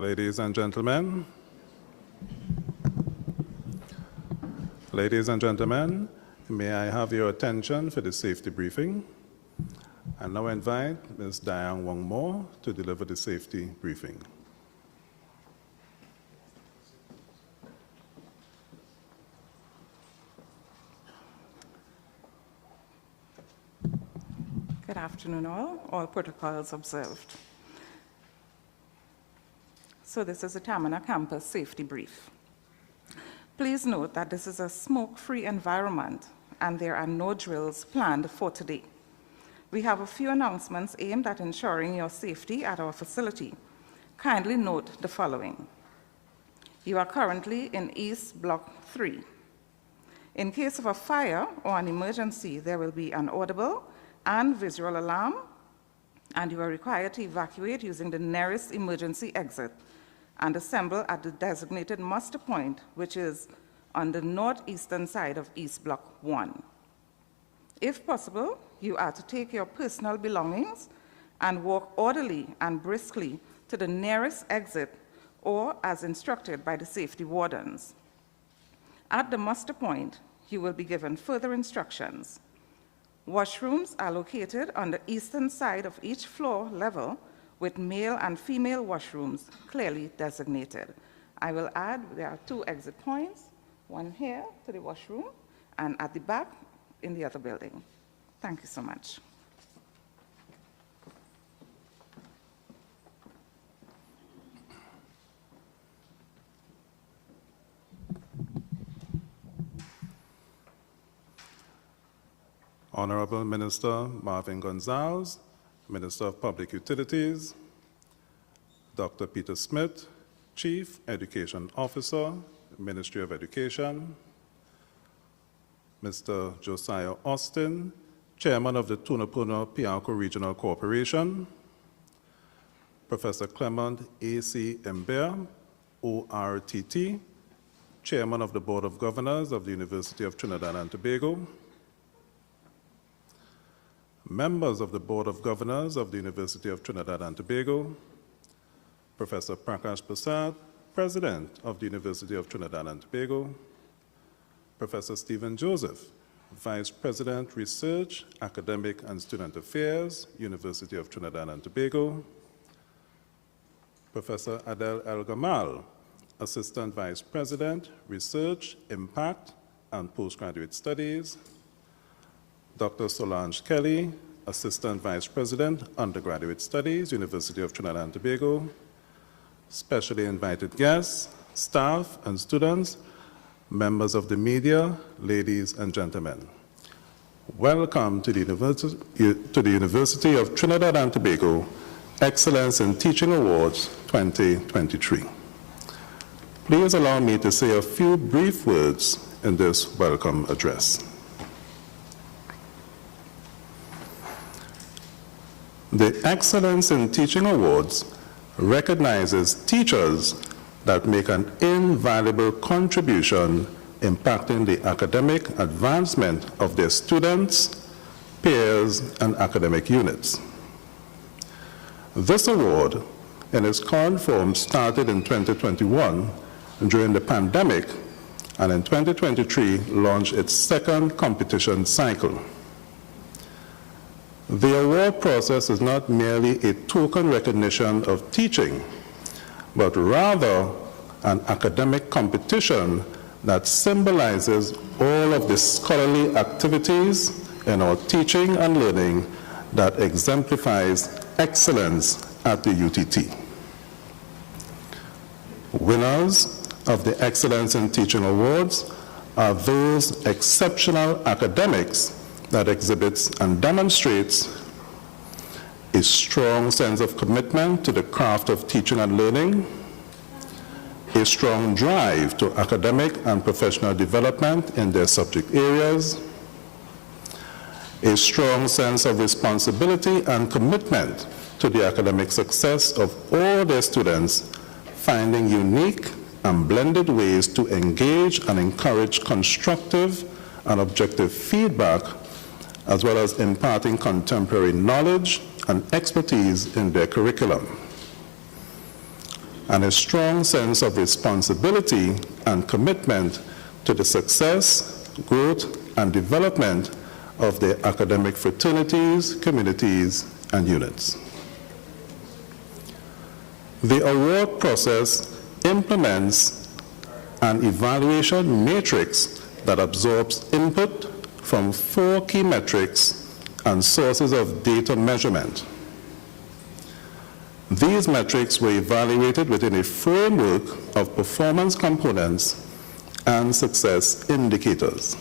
Ladies and gentlemen, may I have your attention for the safety briefing? I now invite Ms. Diane Wong Moore to deliver the safety briefing. Good afternoon, all protocols observed. So this is the Tamina Campus Safety Brief. Please note that this is a smoke-free environment and there are no drills planned for today. We have a few announcements aimed at ensuring your safety at our facility. Kindly note the following. You are currently in East Block 3. In case of a fire or an emergency, there will be an audible and visual alarm, and you are required to evacuate using the nearest emergency exit and assemble at the designated muster point, which is on the northeastern side of East Block 1. If possible, you are to take your personal belongings and walk orderly and briskly to the nearest exit or as instructed by the safety wardens. At the muster point, you will be given further instructions. Washrooms are located on the eastern side of each floor level with male and female washrooms clearly designated. I will add, there are 2 exit points, one here to the washroom and at the back in the other building. Thank you so much. Honorable Minister Marvin Gonzalez, Minister of Public Utilities, Dr. Peter Smith, Chief Education Officer, Ministry of Education, Mr. Josiah Austin, Chairman of the Tunapuna-Pianco Regional Corporation, Professor Clement A.C. Mbea, ORTT, Chairman of the Board of Governors of the University of Trinidad and Tobago, members of the Board of Governors of the University of Trinidad and Tobago, Professor Prakash Prasad, President of the University of Trinidad and Tobago, Professor Stephen Joseph, Vice President, Research, Academic and Student Affairs, University of Trinidad and Tobago, Professor Adel El-Gamal, Assistant Vice President, Research, Impact and Postgraduate Studies, Dr. Solange Kelly, Assistant Vice President, Undergraduate Studies, University of Trinidad and Tobago, specially invited guests, staff and students, members of the media, ladies and gentlemen. Welcome to the University of Trinidad and Tobago Excellence in Teaching Awards 2023. Please allow me to say a few brief words in this welcome address. The Excellence in Teaching Awards recognizes teachers that make an invaluable contribution impacting the academic advancement of their students, peers, and academic units. This award, in its current form, started in 2021 during the pandemic, and in 2023 launched its second competition cycle. The award process is not merely a token recognition of teaching, but rather an academic competition that symbolizes all of the scholarly activities in our teaching and learning that exemplifies excellence at the UTT. Winners of the Excellence in Teaching Awards are those exceptional academics that exhibits and demonstrates a strong sense of commitment to the craft of teaching and learning, a strong drive to academic and professional development in their subject areas, a strong sense of responsibility and commitment to the academic success of all their students, finding unique and blended ways to engage and encourage constructive and objective feedback, as well as imparting contemporary knowledge and expertise in their curriculum. and a strong sense of responsibility and commitment to the success, growth, and development of their academic fraternities, communities, and units. The award process implements an evaluation matrix that absorbs input from 4 key metrics and sources of data measurement. These metrics were evaluated within a framework of performance components and success indicators.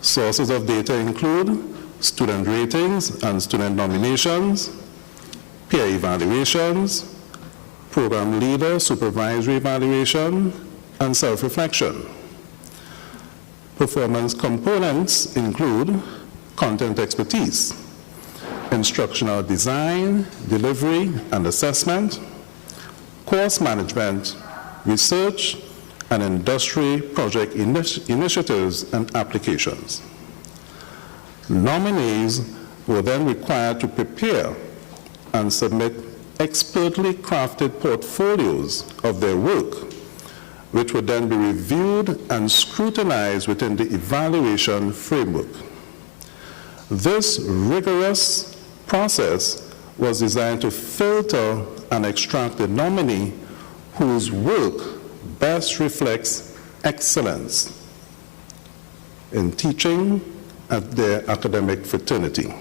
Sources of data include student ratings and student nominations, peer evaluations, program leader supervisory evaluation, and self-reflection. Performance components include content expertise, instructional design, delivery, and assessment, course management, research, and industry project initiatives and applications. Nominees were then required to prepare and submit expertly crafted portfolios of their work, which would then be reviewed and scrutinized within the evaluation framework. This rigorous process was designed to filter and extract the nominee whose work best reflects excellence in teaching at their academic fraternity.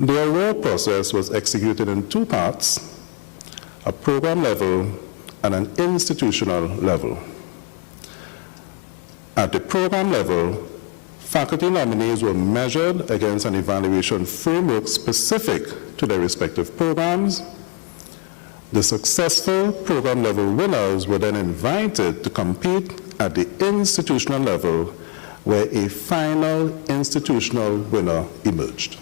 The award process was executed in 2 parts, a program level and an institutional level. At the program level, faculty nominees were measured against an evaluation framework specific to their respective programs. The successful program level winners were then invited to compete at the institutional level, where a final institutional winner emerged.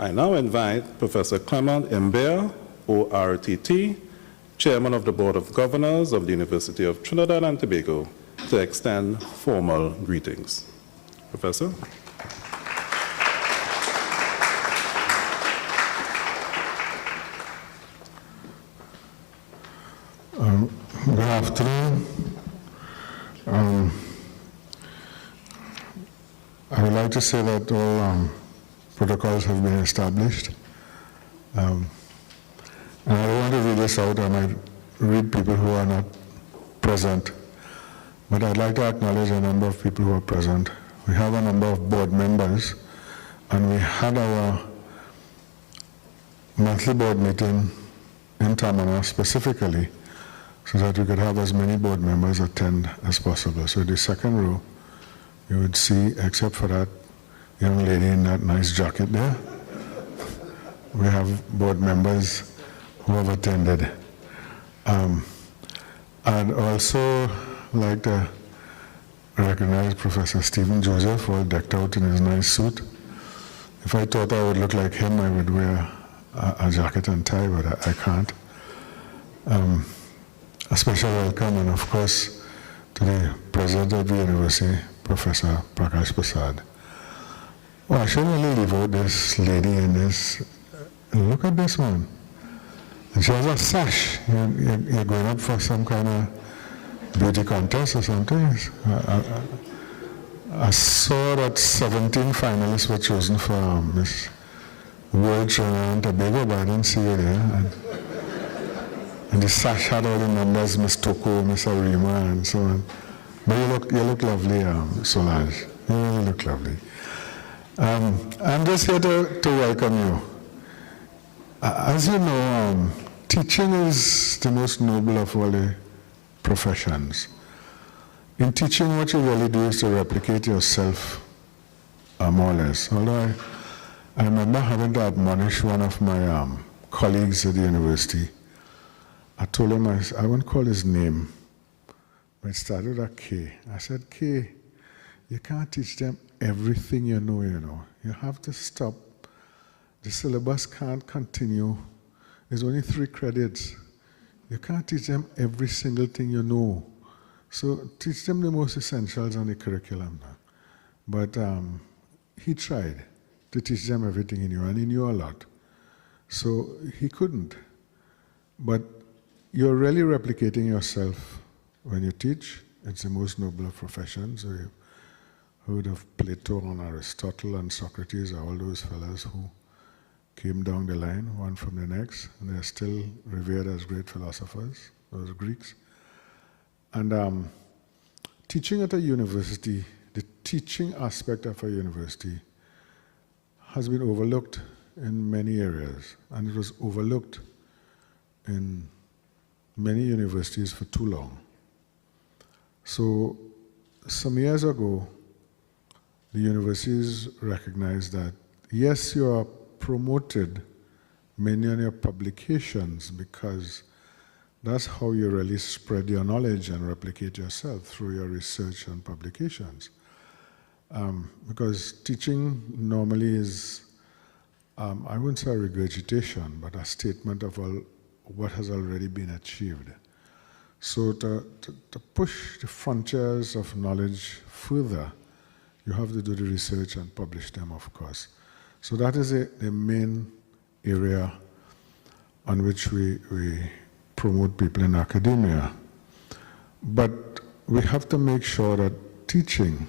I now invite Professor Clement Imbert, ORTT, Chairman of the Board of Governors of the University of Trinidad and Tobago, to extend formal greetings. Professor? Good afternoon. I would like to say that all protocols have been established. And I don't want to read this out. I might read people who are not present. But I'd like to acknowledge a number of people who are present. We have a number of board members, and we had our monthly board meeting in Tamana specifically so that we could have as many board members attend as possible. So the second row, you would see, except for that young lady in that nice jacket there, we have board members who have attended. I'd also like to recognize Professor Stephen Joseph, all decked out in his nice suit. If I thought I would look like him, I would wear a jacket and tie, but I can't. A special welcome, and of course, to the President of the University, Professor Prakash Prasad. Well, I shouldn't really leave out this lady in this. Look at this one. And she has a sash. You're going up for some kind of beauty contest or something. I saw that 17 finalists were chosen for Miss World Trinidad and Tobago, but I didn't see you there. And the sash had all the numbers, Miss Toko, Miss Arima, and so on. But you look lovely, Solange. You really look lovely. I'm just here to welcome you. As you know, teaching is the most noble of all the professions. In teaching, what you really do is to replicate yourself, more or less. Although I remember having to admonish one of my colleagues at the university. I told him, I won't call his name, but it started with a K. I said, K, you can't teach them everything you know. You have to stop. The syllabus can't continue. There's only 3 credits. You can't teach them every single thing you know. So teach them the most essentials on the curriculum now. But he tried to teach them everything he knew, and he knew a lot. So he couldn't. But you're really replicating yourself when you teach. It's the most noble of professions. So you've heard of Plato and Aristotle and Socrates, all those fellas who came down the line, one from the next, and they're still revered as great philosophers, those Greeks. And teaching at a university, the teaching aspect of a university has been overlooked in many areas, and it was overlooked in many universities for too long. So some years ago, the universities recognized that, yes, you are promoted mainly on your publications because that's how you really spread your knowledge and replicate yourself, through your research and publications. Because teaching normally is, I wouldn't say a regurgitation, but a statement of what has already been achieved. So to push the frontiers of knowledge further, you have to do the research and publish them, of course. So that is the main area on which we promote people in academia. But we have to make sure that teaching,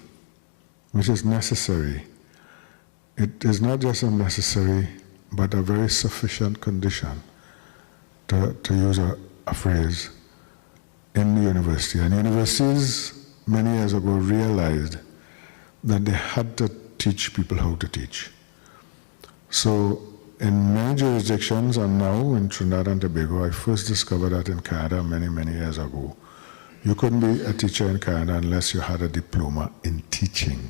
which is necessary, it is not just a necessary, but a very sufficient condition, to use a phrase, in the university. And universities, many years ago, realized that they had to teach people how to teach. So in many jurisdictions, and now in Trinidad and Tobago, I first discovered that in Canada many, many years ago, you couldn't be a teacher in Canada unless you had a diploma in teaching.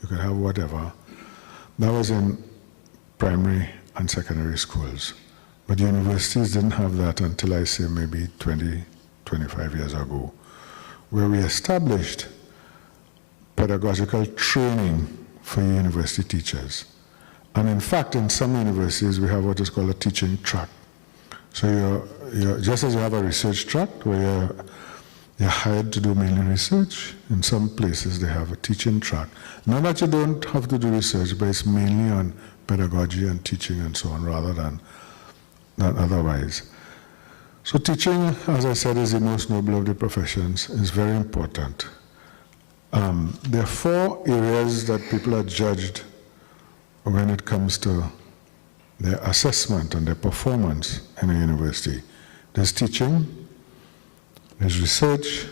You could have whatever. That was in primary and secondary schools. But universities didn't have that until, I say, maybe 20, 25 years ago, where we established pedagogical training for university teachers. And in fact, in some universities, we have what is called a teaching track. So you're just as you have a research track where you're hired to do mainly research, in some places they have a teaching track. Not that you don't have to do research, but it's mainly on pedagogy and teaching and so on, rather than otherwise. So teaching, as I said, is the most noble of the professions. It's very important. There are 4 areas that people are judged when it comes to their assessment and their performance in a university. There's teaching, there's research,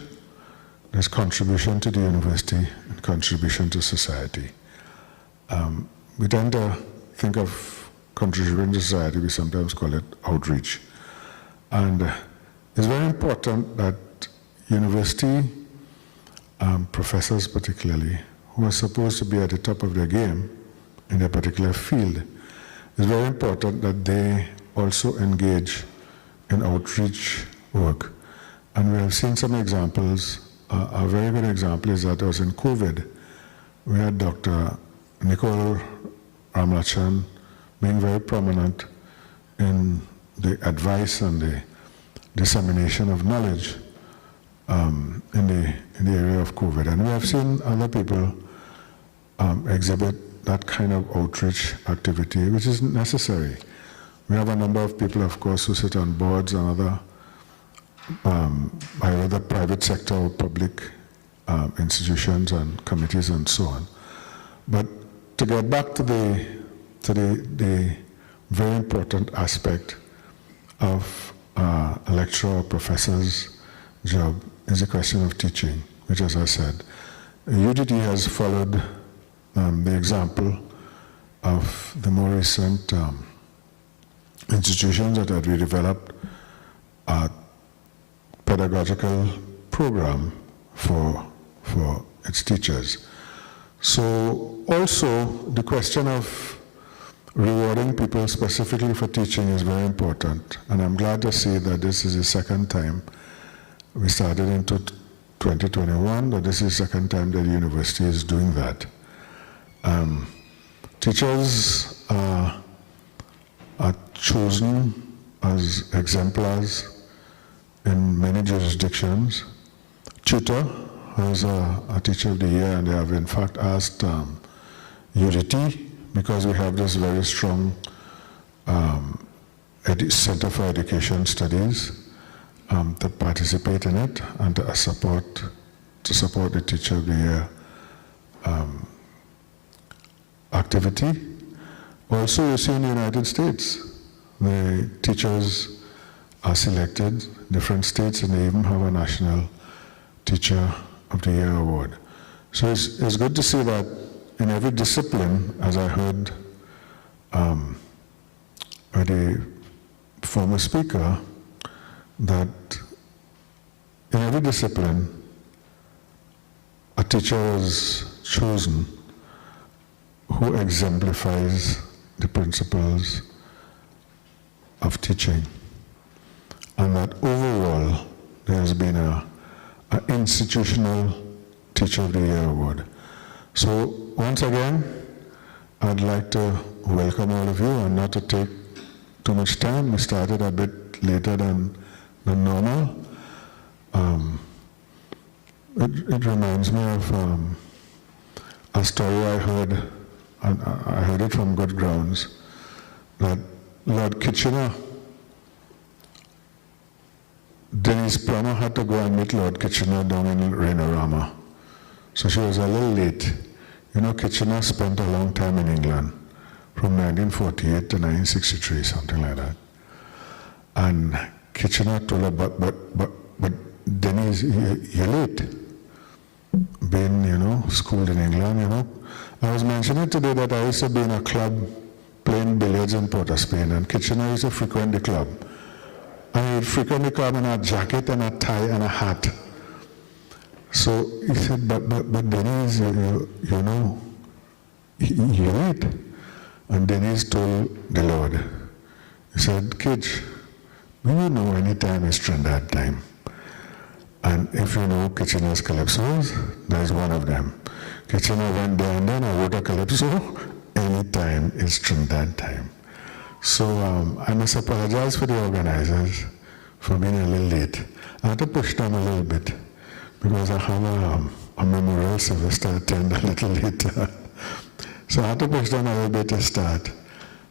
there's contribution to the university, and contribution to society. We tend to think of contributing to society, we sometimes call it outreach. And it's very important that university professors particularly, who are supposed to be at the top of their game in their particular field, it's very important that they also engage in outreach work. And we have seen some examples. A very good example is that was in COVID. We had Dr. Nicole Ramlachan being very prominent in the advice and the dissemination of knowledge in the area of COVID. And we have seen other people exhibit that kind of outreach activity, which is necessary. We have a number of people, of course, who sit on boards and other, either private sector or public institutions and committees and so on. But to get back to the very important aspect of a lecturer or professor's job is the question of teaching, which, as I said, UTT has followed the example of the more recent institutions that had redeveloped a pedagogical program for its teachers. So also the question of rewarding people specifically for teaching is very important, and I'm glad to see that this is the second time. We started in 2021, but this is the second time that the university is doing that. Teachers are chosen as exemplars in many jurisdictions tutor as a Teacher of the Year, and they have in fact asked UDT, because we have this very strong Center for Education Studies, to participate in it and to support the Teacher of the Year activity. Also, you see in the United States, the teachers are selected, different states, and they even have a National Teacher of the Year award. So it's good to see that in every discipline, as I heard by the former speaker, that in every discipline, a teacher is chosen who exemplifies the principles of teaching. And that overall, there has been an institutional Teacher of the Year award. So once again, I'd like to welcome all of you, and not to take too much time. We started a bit later than normal. It reminds me of a story I heard, and I heard it from good grounds, that Lord Kitchener, Denise Plummer had to go and meet Lord Kitchener down in Rainorama. So she was a little late. You know, Kitchener spent a long time in England, from 1948 to 1963, something like that. And Kitchener told her, but Denise, you're late. Being, you know, schooled in England, you know. I was mentioning today that I used to be in a club playing billiards in Port of Spain, and Kitchener used to frequent the club. And he'd frequently come in a jacket and a tie and a hat. So he said, but Denise, you know, you're late. And Denise told the Lord, he said, Kitch, do you know any time is Trinidad time? And if you know Kitchener's calypsos, there's one of them. Kitchener went there and then I wrote a calypso, any time is Trinidad time. So I must apologize for the organizers for being a little late. I had to push them a little bit because I have a memorial service to attend a little later. So I had to push them a little bit to start.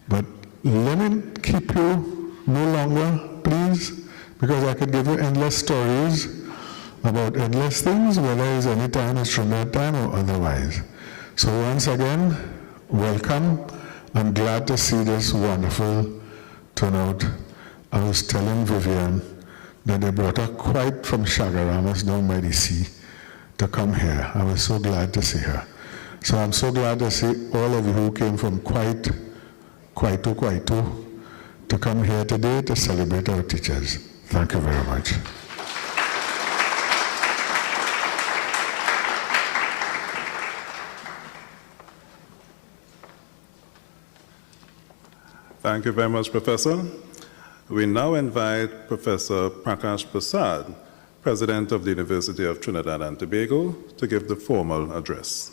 But let me keep you no longer, please, because I could give you endless stories about endless things, whether it's any time it's Trinidad time or otherwise. So once again, welcome. I'm glad to see this wonderful turnout. I was telling Vivian that they brought her quite from Chagaramas down by the sea to come here. I was so glad to see her. So I'm so glad to see all of you who came from Kwaito to come here today to celebrate our teachers. Thank you very much. Thank you very much, Professor. We now invite Professor Prakash Prasad, President of the University of Trinidad and Tobago, to give the formal address.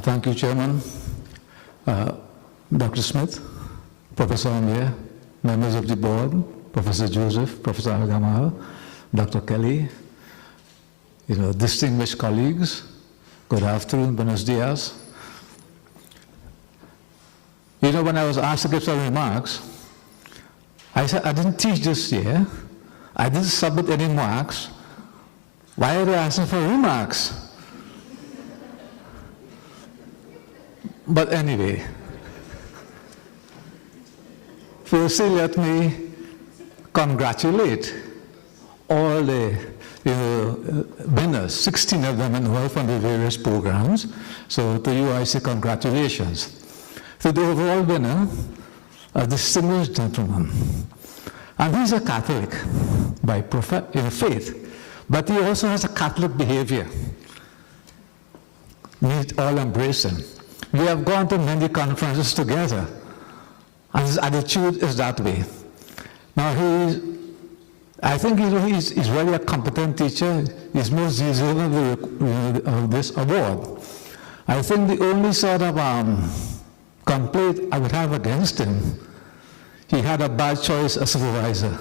Thank you, Chairman, Dr. Smith, Professor Amir, members of the board, Professor Joseph, Professor Al-Gamal, Dr. Kelly, distinguished colleagues, good afternoon, buenos dias. When I was asked to give some remarks, I said, I didn't teach this year, I didn't submit any marks, why are they asking for remarks? But anyway, firstly, let me congratulate all the winners, 16 of them involved from the various programs. So to you, I say congratulations. To the overall winner, a distinguished gentleman. And he's a Catholic by faith, but he also has a Catholic behavior. We all embrace him. We have gone to many conferences together, and his attitude is that way. Now, I think he's really a competent teacher. He's most deserving of this award. I think the only sort of complaint I would have against him, he had a bad choice as supervisor.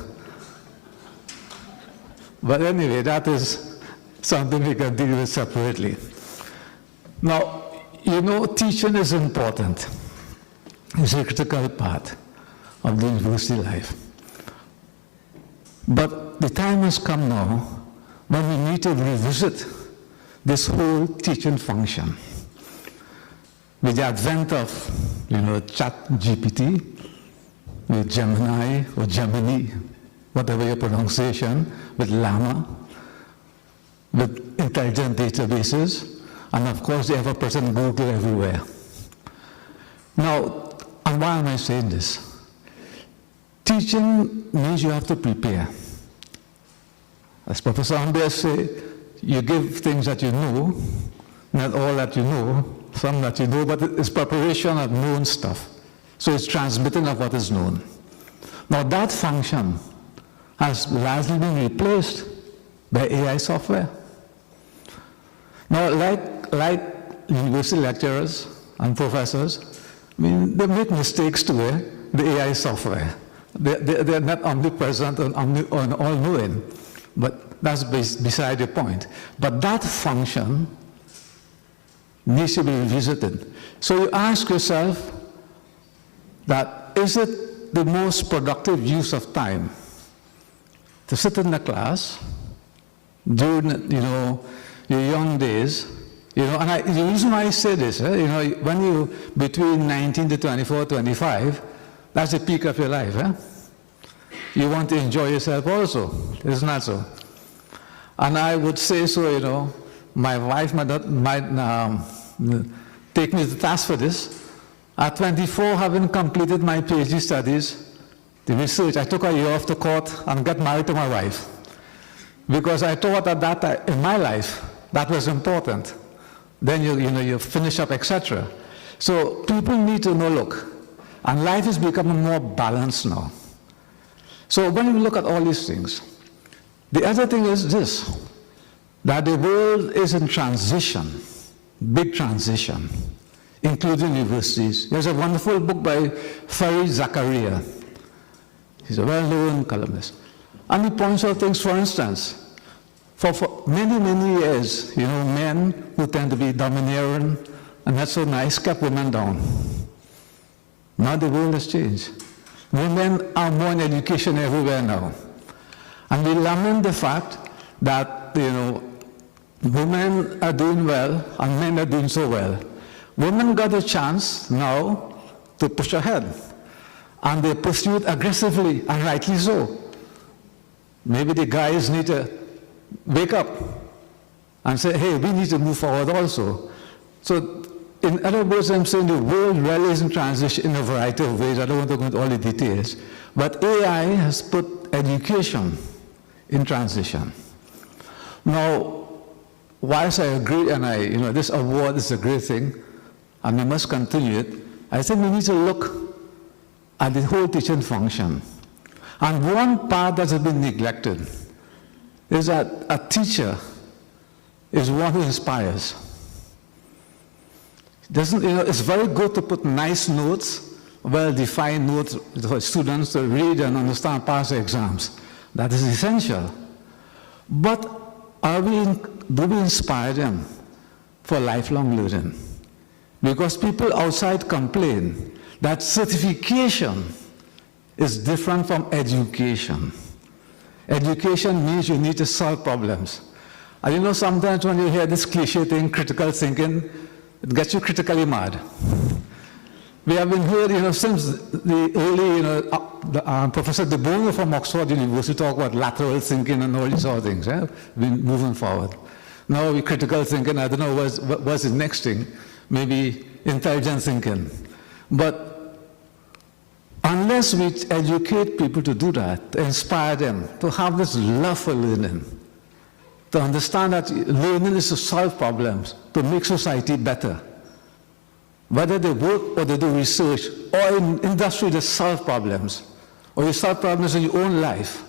But anyway, that is something we can deal with separately. Now, you know, teaching is important. It's a critical part of the university life. But the time has come now when we need to revisit this whole teaching function. With the advent of, ChatGPT, with Gemini or Gemini, whatever your pronunciation, with Llama, with intelligent databases, and of course the ever-present Google everywhere. Now, and why am I saying this? Teaching means you have to prepare. As Professor Amber said, you give things that you know, not all that you know, some that you know, but it's preparation of known stuff. So it's transmitting of what is known. Now that function has largely been replaced by AI software. Now, like university lecturers and professors, they make mistakes too, the AI software. They're not omnipresent and all-knowing, but that's beside the point. But that function needs to be revisited. So you ask yourself that, is it the most productive use of time to sit in the class during, your young days, and the reason why I say this, when you between 19 to 24, 25, that's the peak of your life. You want to enjoy yourself also, isn't that so? And I would say so, my wife might take me to task for this. At 24, having completed my PhD studies, the research, I took a year off the court and got married to my wife. Because I thought at that time, in my life, that was important. Then you finish up, etc. So people need to know, look, and life is becoming more balanced now. So when we look at all these things, the other thing is this, that the world is in transition, big transition, including universities. There's a wonderful book by Fareed Zakaria. He's a well-known columnist. And he points out things, for instance, for many, many years, men who tend to be domineering and not so nice kept women down. Now the world has changed. Women are more in education everywhere now. And we lament the fact that, women are doing well and men are doing so well. Women got a chance now to push ahead. And they pursue it aggressively, and rightly so. Maybe the guys need to wake up and say, hey, we need to move forward also. So, in other words, I'm saying the world really is in transition in a variety of ways. I don't want to go into all the details. But AI has put education in transition. Now, whilst I agree, and this award is a great thing, and we must continue it, I think we need to look at the whole teaching function. And one part that has been neglected is that a teacher is one who inspires. It's very good to put nice notes, well-defined notes for students to read and understand, pass the exams. That is essential. But do we inspire them for lifelong learning? Because people outside complain that certification is different from education. Education means you need to solve problems. And sometimes when you hear this cliche thing, critical thinking, it gets you critically mad. We have been heard, since the early, Professor De Bono from Oxford University talk about lateral thinking and all these other things. Been moving forward. Now we critical thinking, I don't know what's the next thing, maybe intelligent thinking. But unless we educate people to do that, to inspire them, to have this love for learning, to understand that learning is to solve problems, to make society better. Whether they work or they do research, or in industry they solve problems, or you solve problems in your own life.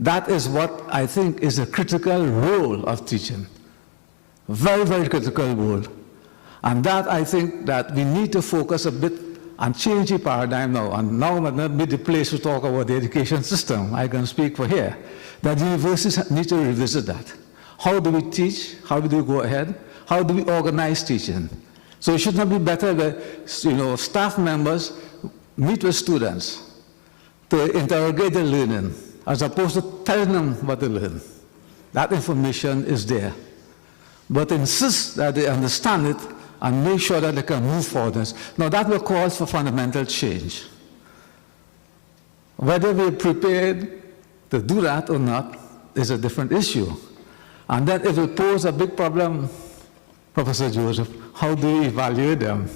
That is what I think is a critical role of teaching. Very, very critical role. And that I think that we need to focus a bit and change the paradigm now. And now might not be the place to talk about the education system. I can speak for here. That universities need to revisit that. How do we teach? How do we go ahead? How do we organize teaching? So it should not be better that staff members meet with students to interrogate their learning, as opposed to telling them what to learn. That information is there. But insist that they understand it and make sure that they can move forward. Now that will call for fundamental change. Whether we're prepared to do that or not is a different issue. And that it will pose a big problem, Professor Joseph, how do you evaluate them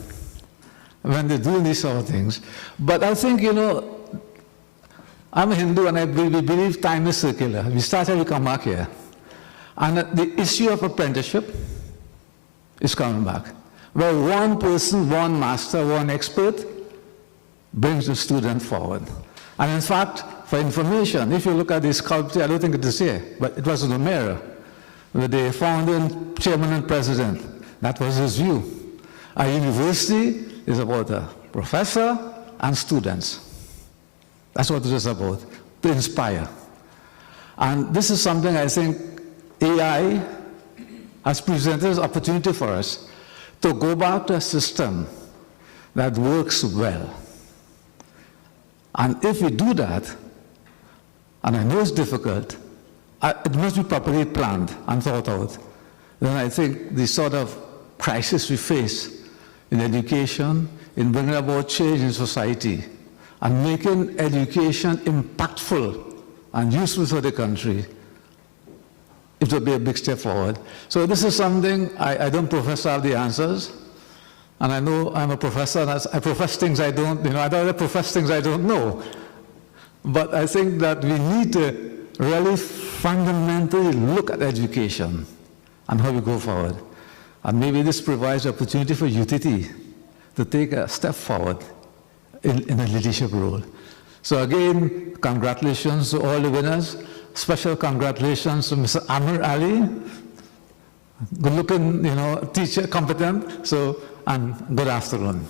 when they do these sort of things? But I think, I'm a Hindu and we believe time is circular. We start here, we come back here. And the issue of apprenticeship is coming back, where one person, one master, one expert brings the student forward. And in fact, for information, if you look at this sculpture, I don't think it is here, but it was in the mirror, with the founding chairman and president. That was his view. A university is about a professor and students. That's what it is about, to inspire. And this is something I think AI has presented as an opportunity for us to go back to a system that works well. And if we do that, and I know it's difficult, it must be properly planned and thought out, then I think the sort of crisis we face in education, in bringing about change in society, and making education impactful and useful for the country, it will be a big step forward. So this is something I don't profess to have the answers. And I know I'm a professor, and I profess things I don't, I don't profess things I don't know. But I think that we need to really fundamentally look at education and how we go forward. And maybe this provides opportunity for UTT to take a step forward in a leadership role. So again, congratulations to all the winners. Special congratulations to Mr. Amir Ali. Good looking, teacher, competent. So, and good afternoon.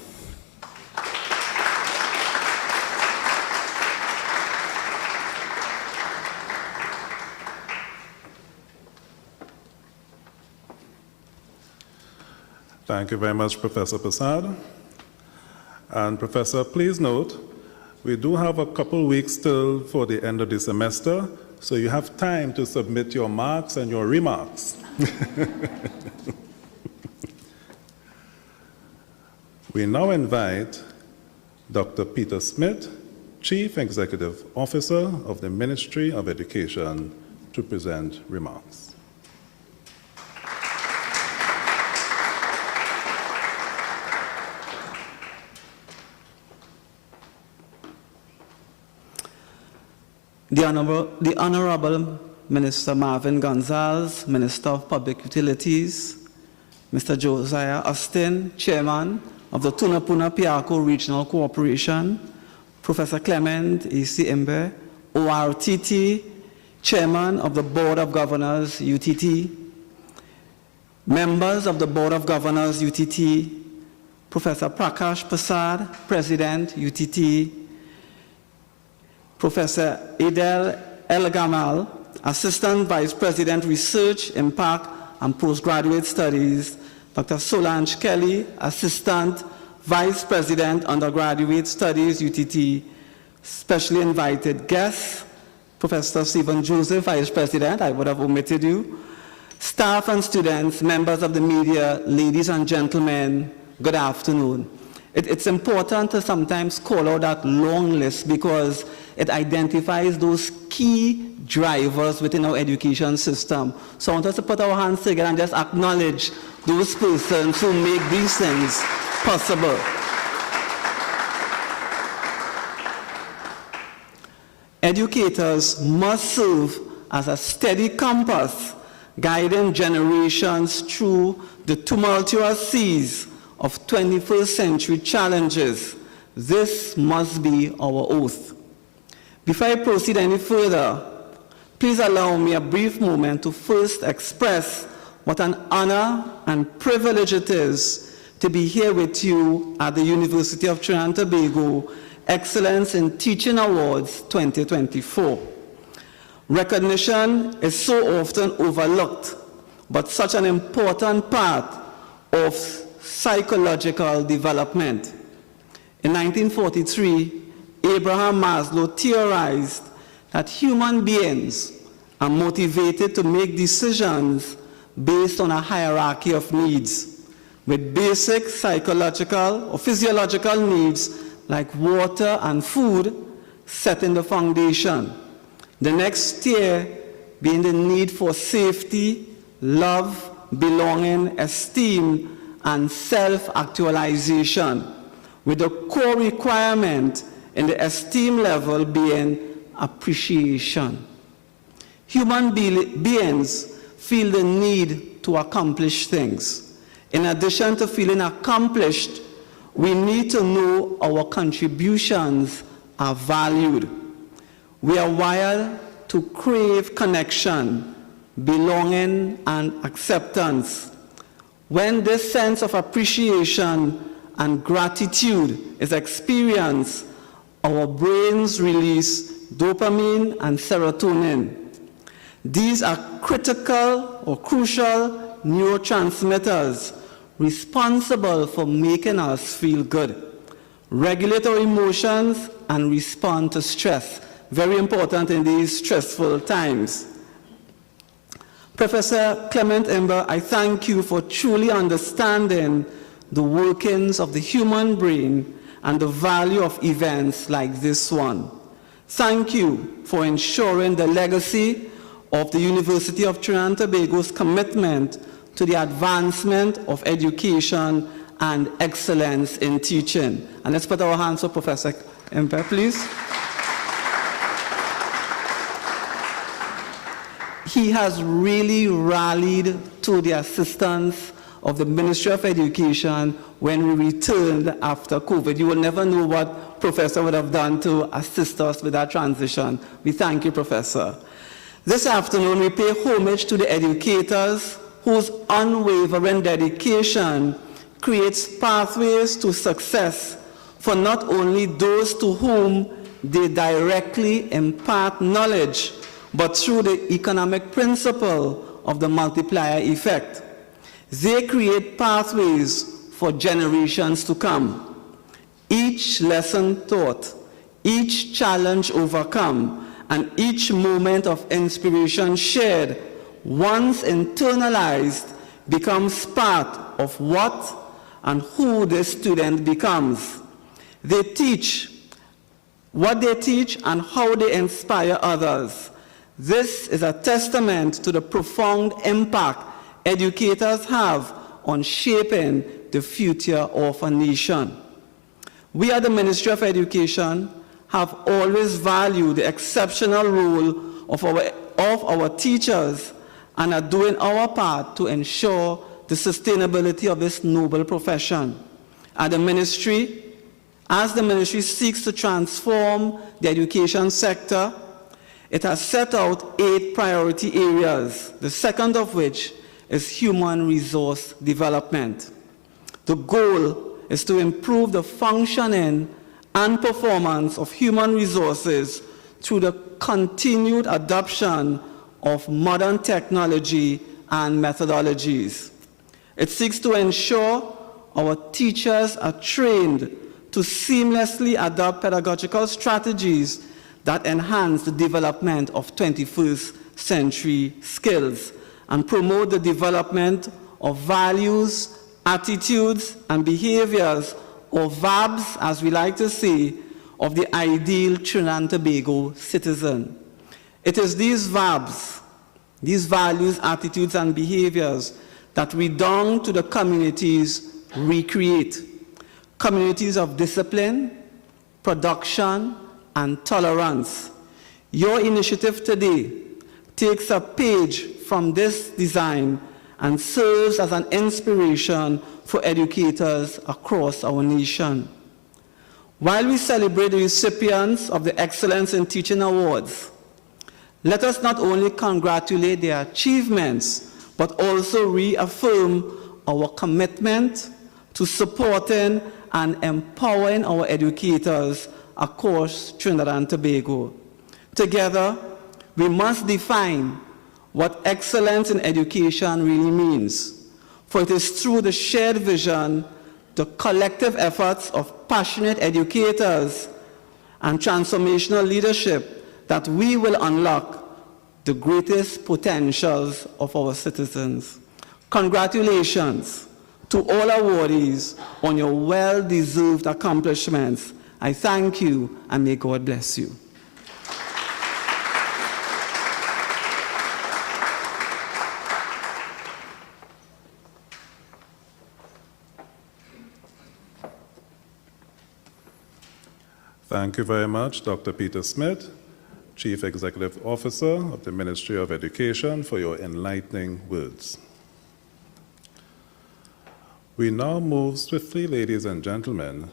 Thank you very much, Professor Prasad. And Professor, please note, we do have a couple weeks still for the end of the semester, so you have time to submit your marks and your remarks. We now invite Dr. Peter Smith, Chief Executive Officer of the Ministry of Education, to present remarks. The Honorable Minister Marvin Gonzalez, Minister of Public Utilities, Mr. Josiah Austin, Chairman of the Tunapuna Piarco Regional Corporation, Professor Clement E.C. Imbe, ORTT, Chairman of the Board of Governors, UTT, members of the Board of Governors, UTT, Professor Prakash Prasad, President, UTT, Professor Adel El-Gamal, Assistant Vice President, Research, Impact, and Postgraduate Studies, Dr. Solange Kelly, Assistant Vice President, Undergraduate Studies, UTT, specially invited guests, Professor Stephen Joseph, Vice President, I would have omitted you, staff and students, members of the media, ladies and gentlemen, good afternoon. It's important to sometimes call out that long list because it identifies those key drivers within our education system. So I want us to put our hands together and just acknowledge those persons who make these things possible. Educators must serve as a steady compass, guiding generations through the tumultuous seas of 21st century challenges. This must be our oath. Before I proceed any further, please allow me a brief moment to first express what an honor and privilege it is to be here with you at the University of Trinidad and Tobago Excellence in Teaching Awards 2024. Recognition is so often overlooked, but such an important part of psychological development. In 1943, Abraham Maslow theorized that human beings are motivated to make decisions based on a hierarchy of needs, with basic psychological or physiological needs like water and food setting the foundation. The next tier being the need for safety, love, belonging, esteem, and self-actualization, with the core requirement in the esteem level being appreciation. Human beings feel the need to accomplish things. In addition to feeling accomplished, we need to know our contributions are valued. We are wired to crave connection, belonging, and acceptance. When this sense of appreciation and gratitude is experienced, our brains release dopamine and serotonin. These are critical or crucial neurotransmitters responsible for making us feel good, regulate our emotions, and respond to stress. Very important in these stressful times. Professor Clement Imber, I thank you for truly understanding the workings of the human brain and the value of events like this one. Thank you for ensuring the legacy of the University of Trinidad and Tobago's commitment to the advancement of education and excellence in teaching. And let's put our hands for Professor Imber, please. He has really rallied to the assistance of the Ministry of Education when we returned after COVID. You will never know what Professor would have done to assist us with that transition. We thank you, Professor. This afternoon, we pay homage to the educators whose unwavering dedication creates pathways to success for not only those to whom they directly impart knowledge, but through the economic principle of the multiplier effect. They create pathways for generations to come. Each lesson taught, each challenge overcome, and each moment of inspiration shared, once internalized, becomes part of what and who the student becomes. They teach what they teach and how they inspire others. This is a testament to the profound impact educators have on shaping the future of a nation. We at the Ministry of Education have always valued the exceptional role of our teachers and are doing our part to ensure the sustainability of this noble profession. At the ministry, as the ministry seeks to transform the education sector, it has set out 8 priority areas, the second of which is human resource development. The goal is to improve the functioning and performance of human resources through the continued adoption of modern technology and methodologies. It seeks to ensure our teachers are trained to seamlessly adopt pedagogical strategies that enhance the development of 21st century skills and promote the development of values, attitudes, and behaviors, or VABs, as we like to say, of the ideal Trinidad and Tobago citizen. It is these VABs, these values, attitudes, and behaviors that redound to the communities we create. Communities of discipline, production, and tolerance. Your initiative today takes a page from this design and serves as an inspiration for educators across our nation. While we celebrate the recipients of the Excellence in Teaching Awards, let us not only congratulate their achievements, but also reaffirm our commitment to supporting and empowering our educators across Trinidad and Tobago. Together, we must define what excellence in education really means, for it is through the shared vision, the collective efforts of passionate educators, and transformational leadership that we will unlock the greatest potentials of our citizens. Congratulations to all awardees on your well-deserved accomplishments. I thank you, and may God bless you. Thank you very much, Dr. Peter Smith, Chief Executive Officer of the Ministry of Education, for your enlightening words. We now move swiftly, ladies and gentlemen,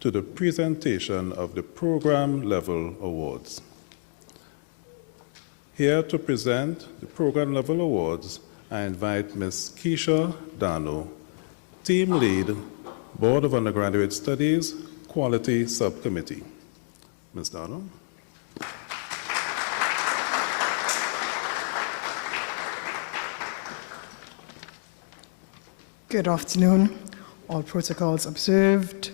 to the presentation of the program-level awards. Here to present the program-level awards, I invite Ms. Keisha Dano, Team Lead, Board of Undergraduate Studies, Quality Subcommittee. Ms. Dano. Good afternoon. All protocols observed.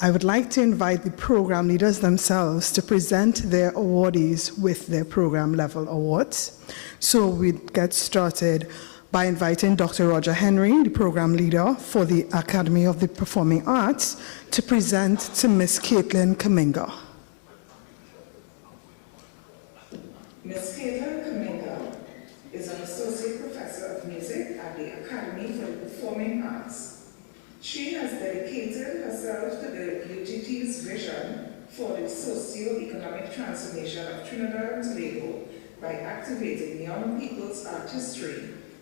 I would like to invite the program leaders themselves to present their awardees with their program level awards. So we get started by inviting Dr. Roger Henry, the program leader for the Academy of the Performing Arts, to present to Ms. Caitlin Kaminga. Ms. Caitlin Kaminga is an associate professor of music at the Academy for the Performing Arts. She has dedicated herself to the UTT's vision for the socio-economic transformation of Trinidad and Tobago by activating young people's artistry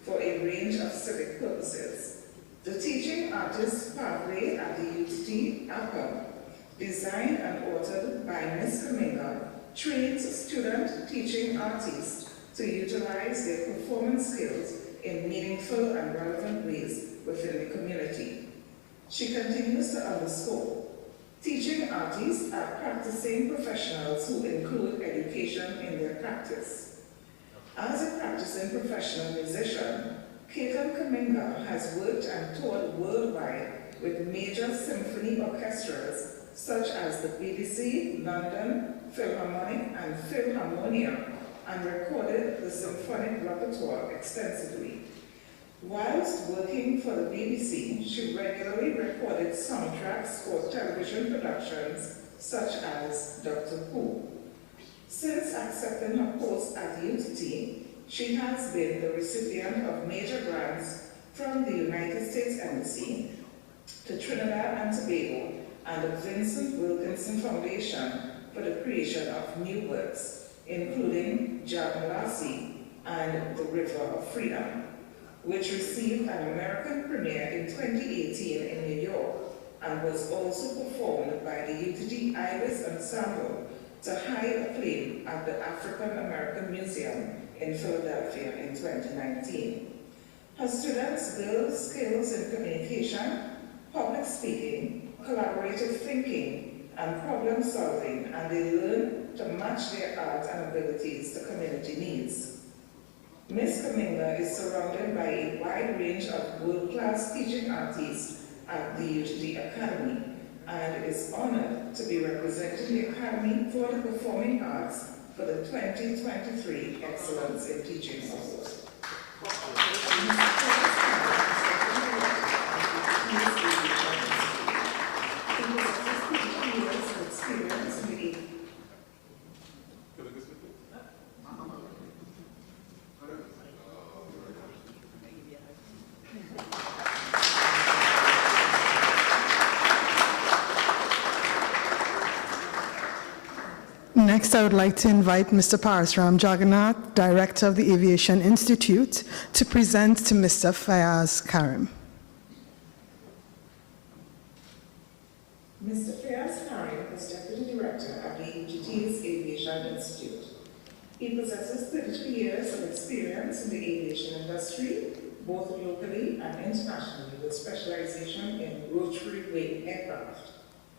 for a range of civic purposes. The Teaching Artist Pathway at the UTT, APA, designed and authored by Ms. Kaminga, trains student teaching artists to utilize their performance skills in meaningful and relevant ways within the community. She continues to underscore, teaching artists are practicing professionals who include education in their practice. As a practicing professional musician, Caitlin Kaminga has worked and toured worldwide with major symphony orchestras such as the BBC, London Philharmonic and Philharmonia, and recorded the symphonic repertoire extensively. Whilst working for the BBC, she regularly recorded soundtracks for television productions such as Doctor Who. Since accepting her post at UTT, she has been the recipient of major grants from the United States Embassy, to Trinidad and Tobago, and the Vincent Wilkinson Foundation for the creation of new works, including Jabmalasi and The River of Freedom, which received an American premiere in 2018 in New York and was also performed by the UTT Ibis Ensemble to high acclaim at the African American Museum in Philadelphia in 2019. Her students build skills in communication, public speaking, collaborative thinking, and problem solving, and they learn to match their art and abilities to community needs. Ms. Kaminga is surrounded by a wide range of world-class teaching artists at the UTT Academy, and is honored to be representing the Academy for the Performing Arts for the 2023 Excellence in Teaching Award. Next, I would like to invite Mr. Parasram Jagannath, Director of the Aviation Institute, to present to Mr. Fayaz Karim. Mr. Fayaz Karim is Deputy Director at the UTT's Aviation Institute. He possesses 32 years of experience in the aviation industry, both locally and internationally with specialization in rotary wing aircraft.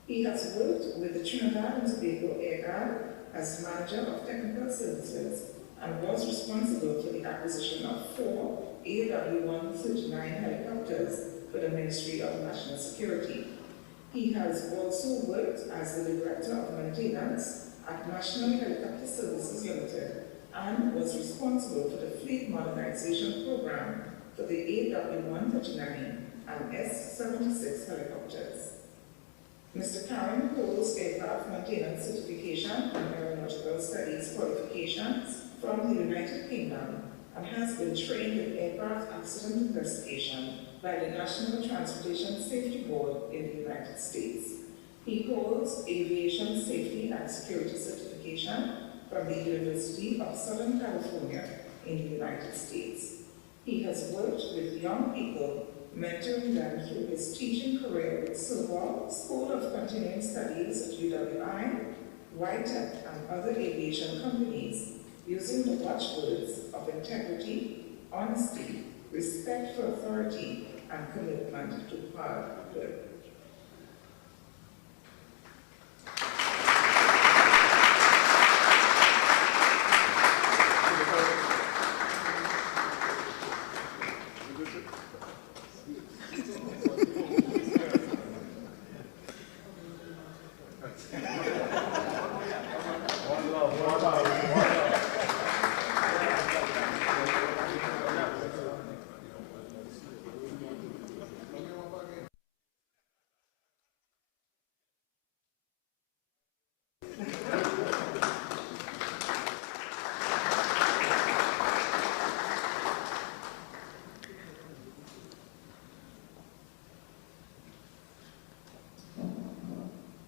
He has worked with the Trinidad and Tobago Air Guard as manager of technical services and was responsible for the acquisition of 4 AW139 helicopters for the Ministry of National Security. He has also worked as the Director of Maintenance at National Helicopter Services Limited and was responsible for the Fleet Modernization Program for the AW139 and S-76 helicopters. Mr. Karen holds aircraft maintenance certification and aeronautical studies qualifications from the United Kingdom and has been trained in aircraft accident investigation by the National Transportation Safety Board in the United States. He holds aviation safety and security certification from the University of Southern California in the United States. He has worked with young people, mentoring them through his teaching career with SOVAL, School of Continuing Studies at UWI, YTEC, and other aviation companies, using the watchwords of integrity, honesty, respect for authority, and commitment to hard work.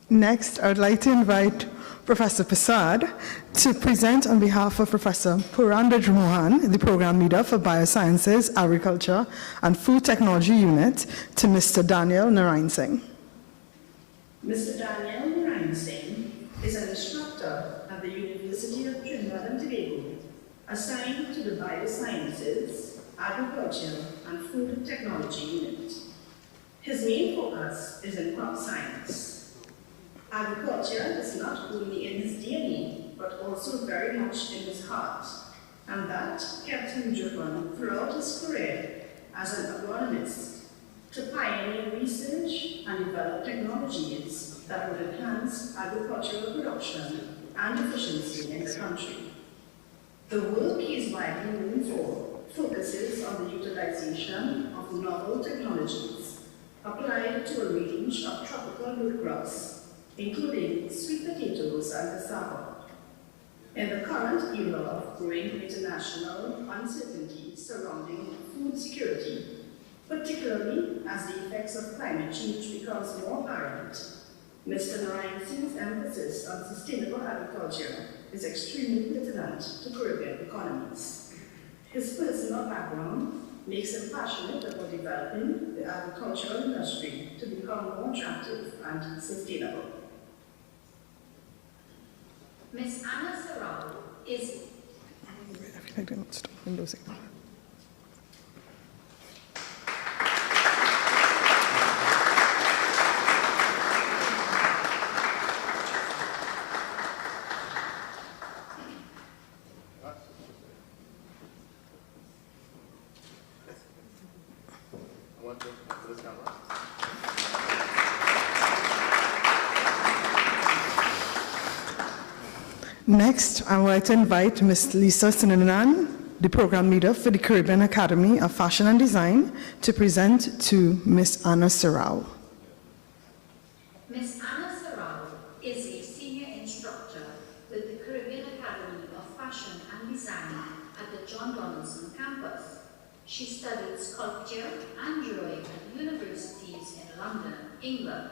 Next, I would like to invite Professor Prasad to present on behalf of Professor Purandaj Mohan, the Program Leader for Biosciences, Agriculture, and Food Technology Unit, to Mr. Daniel Narayan Singh. Mr. Daniel Narayan Singh is an instructor at the University of Trinidad and Tobago, assigned to the Biosciences, Agriculture, and Food Technology Unit. His main focus is in crop science. Agriculture is not only in his DNA, but also very much in his heart, and that kept him driven throughout his career as an agronomist to pioneer research and develop technologies that would enhance agricultural production and efficiency in the country. The work he is widely known for focuses on the utilization of novel technologies applied to a range of tropical root crops, including sweet potatoes and cassava. In the current era of growing international uncertainty surrounding food security, particularly as the effects of climate change becomes more apparent, Mr. Narayan Singh's emphasis on sustainable agriculture is extremely pertinent to Caribbean economies. His personal background makes him passionate about developing the agricultural industry to become more attractive and sustainable. Ms. Anna Serrao is... I feel like they're not stopping losing. Next, I would like to invite Ms. Lisa Sinanan, the Program Leader for the Caribbean Academy of Fashion and Design, to present to Ms. Anna Serrao. Ms. Anna Serrao is a senior instructor with the Caribbean Academy of Fashion and Design at the John Donaldson campus. She studied sculpture and drawing at universities in London, England.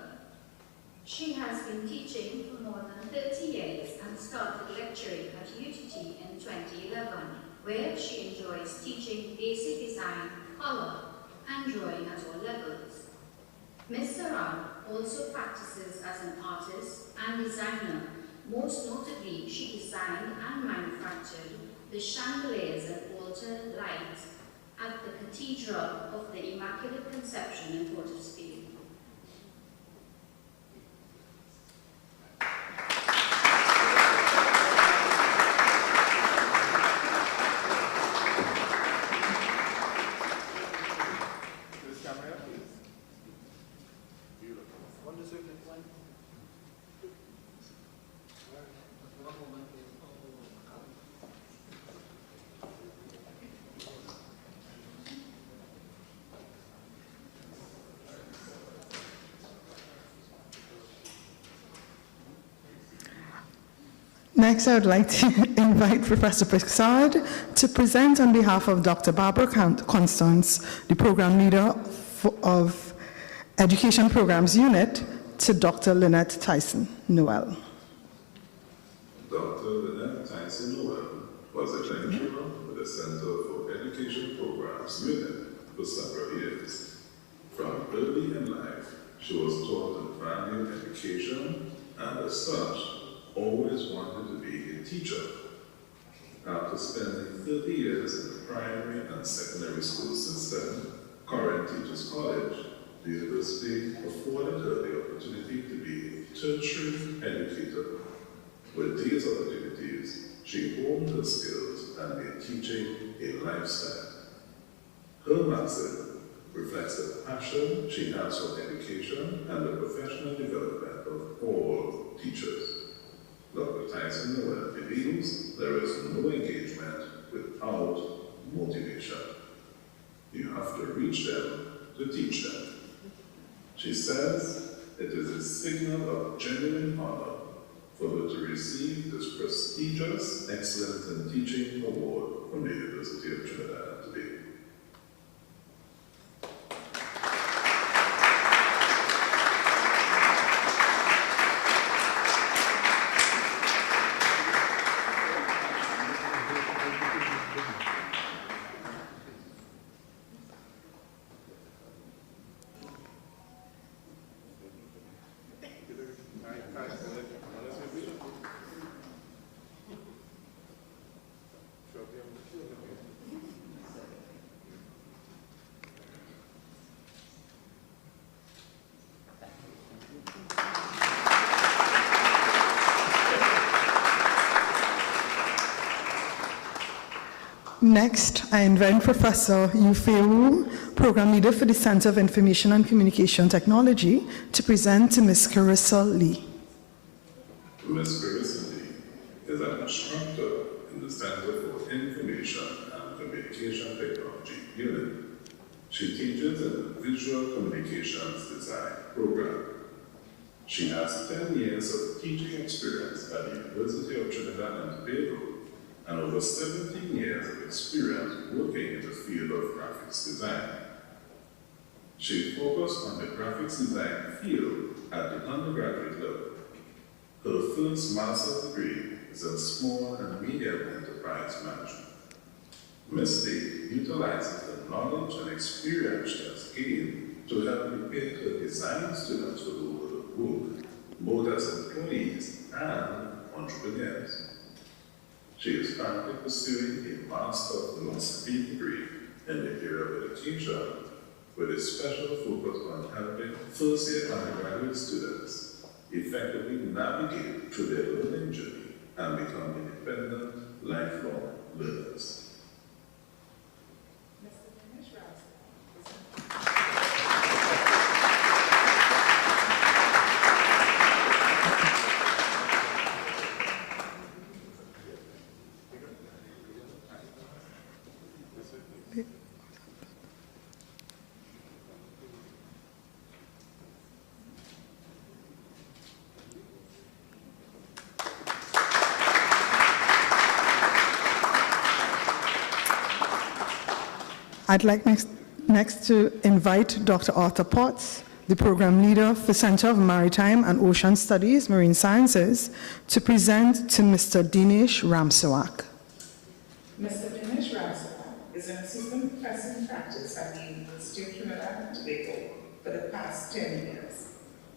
She has been teaching for more than 30 years and started lecturing at UTT in 2011, where she enjoys teaching basic design, color, and drawing at all levels. Ms. Serrao also practices as an artist and designer. Most notably, she designed and manufactured the chandeliers and altar lights at the Cathedral of the Immaculate Conception in Port of Spain. Next, I would like to invite Professor Prasad to present on behalf of Dr. Barbara Constance, the program leader of Education Programs Unit, to Dr. Lynette Tyson Noel. Dr. Lynette Tyson Noel was a lecturer with the Center for Education Programs Unit for several years. From early in life, she was taught to value education and as such, always wanted to be a teacher. After spending 30 years in the primary and secondary school system, Corinth Teachers College, the university afforded her the opportunity to be a tertiary educator. With these opportunities, she honed her skills and made teaching a lifestyle. Her maxim reflects the passion she has for education and the professional development of all teachers. Dr. Tyson Noel believes there is no engagement without motivation. You have to reach them to teach them. She says it is a signal of genuine honor for her to receive this prestigious Excellence in Teaching Award from the University of Trinidad and Tobago. Next, I invite Professor Yufewu, Program Leader for the Center of Information and Communication Technology, to present to Ms. Carissa Lee. Ms. Carissa Lee is an instructor in the Center for Information and Communication Technology Unit. She teaches in the Visual Communications Design program. She has 10 years of teaching experience at the University of Trinidad and Tobago and over 17 years of experience working in the field of graphics design. She focused on the graphics design field at the undergraduate level. Her first master's degree is in small and medium enterprise management. Ms. Lee utilizes the knowledge and experience she has gained to help prepare her design students for the world of work, both as employees and entrepreneurs. She is currently pursuing a Master of Philosophy degree in the area of education with a special focus on helping first-year undergraduate students effectively navigate through their learning journey and become independent, lifelong learners. I'd like next to invite Dr. Arthur Potts, the Program Leader for Center of Maritime and Ocean Studies, Marine Sciences, to present to Mr. Dinesh Ramsawak. Mr. Dinesh Ramsawak is an assistant professor in practice at the University of Trinidad and Tobago for the past 10 years.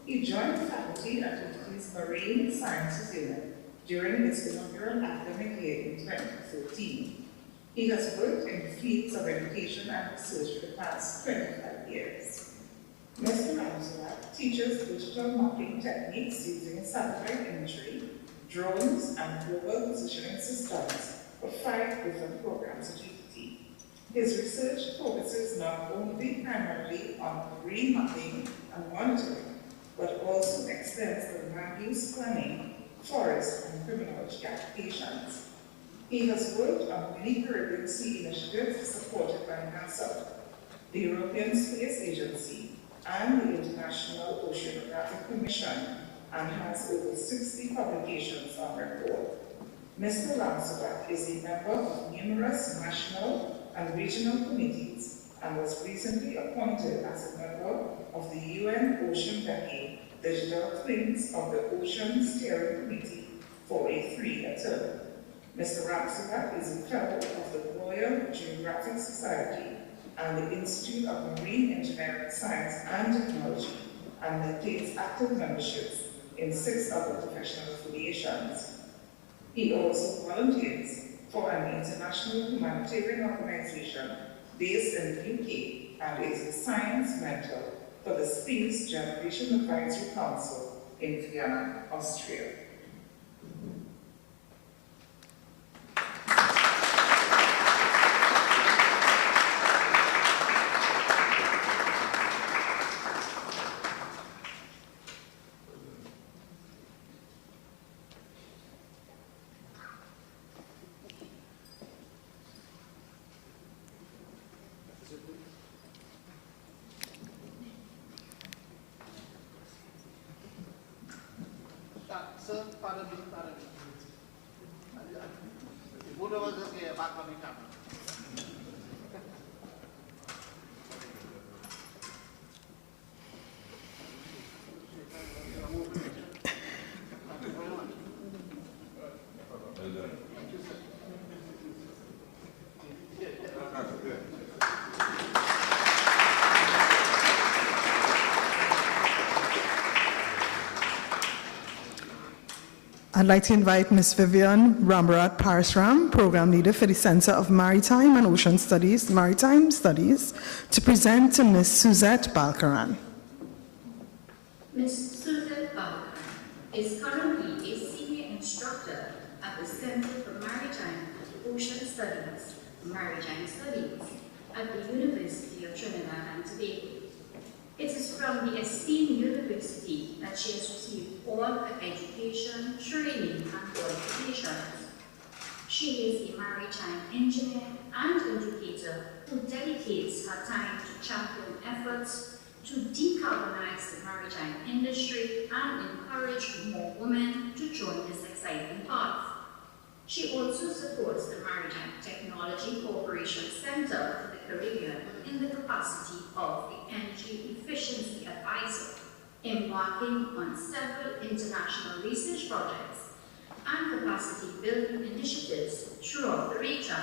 He joined the faculty at UT's Marine Sciences Unit during its inaugural academic year in 2013. He has worked in the fields of education and research for the past 25 years. Mr. Ramsawat teaches digital mapping techniques using satellite imagery, drones, and global positioning systems for 5 different programs at UT. His research focuses not only primarily on green mapping and monitoring, but also extends to land use planning, forest, and criminology applications. He has worked on many Caribbean Sea initiatives supported by NASA, the European Space Agency, and the International Oceanographic Commission, and has over 60 publications on record. Mr. Ramsawat is a member of numerous national and regional committees and was recently appointed as a member of the UN Ocean Decade Digital Twins of the Ocean Steering Committee for a 3-year term. Mr. Ramsawat is a fellow of the Royal Geographic Society and the Institute of Marine Engineering Science and Technology, and maintains active memberships in 6 other professional affiliations. He also volunteers for an international humanitarian organization based in the UK and is a science mentor for the Space Generation Advisory Council in Vienna, Austria. I'd like to invite Ms. Vivian Rambarat Parasram, Program Leader for the Center of Maritime and Ocean Studies, Maritime Studies, to present to Ms. Suzette Balkaran. Ms. Suzette Balkaran is currently a senior instructor at the Center for Maritime and Ocean Studies, Maritime Studies, at the University of Trinidad and Tobago. It is from the esteemed university that she has received all her education, training, and qualifications. She is a maritime engineer and educator who dedicates her time to champion efforts to decarbonize the maritime industry and encourage more women to join this exciting path. She also supports the Maritime Technology Corporation Center for the Caribbean in the capacity of the Energy Efficiency Advisor, embarking on several international research projects and capacity building initiatives throughout the region.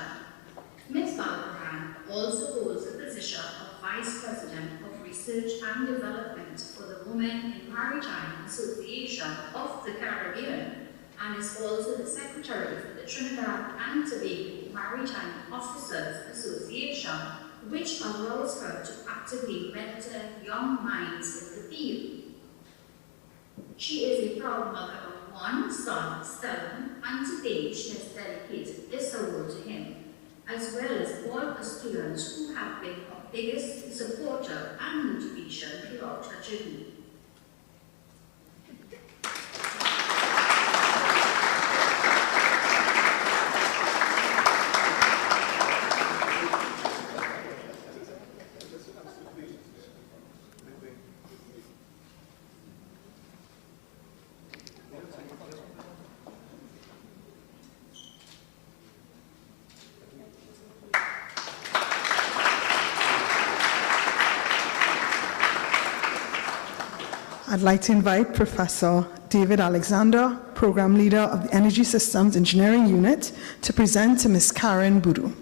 Ms. Balkaran also holds the position of Vice President of Research and Development for the Women in Maritime Association of the Caribbean, and is also the Secretary for the Trinidad and Tobago Maritime Officers Association, which allows her to actively mentor young minds in the field. She is a proud mother of 1 son, Stellan, and today she has dedicated this award to him, as well as all the students who have been her biggest supporter and motivation throughout her journey. I'd like to invite Professor David Alexander, Program Leader of the Energy Systems Engineering Unit, to present to Ms. Karen Boudou.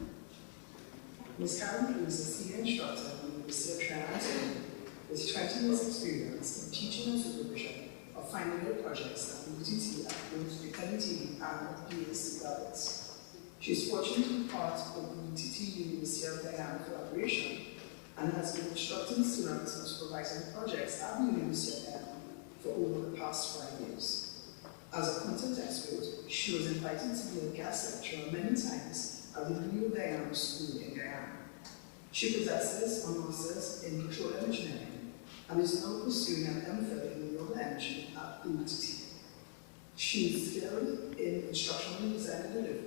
Ms. Karen Boudou is a senior instructor at the University of Trinidad and Tobago with 20 years experience in teaching and supervision of final year projects at the UTT at both the LET and PAC levels. She She is fortunate to be part of the UTT University of Guyana collaboration and has been instructing students and supervising projects at the University of Guyana for over the past 5 years. As a content expert, she was invited to be a guest lecturer many times at the New Guyana School in Guyana. She possesses a master's in petroleum engineering and is now pursuing an MPhil in renewable energy at the UTT. She is skilled in instructional design and delivery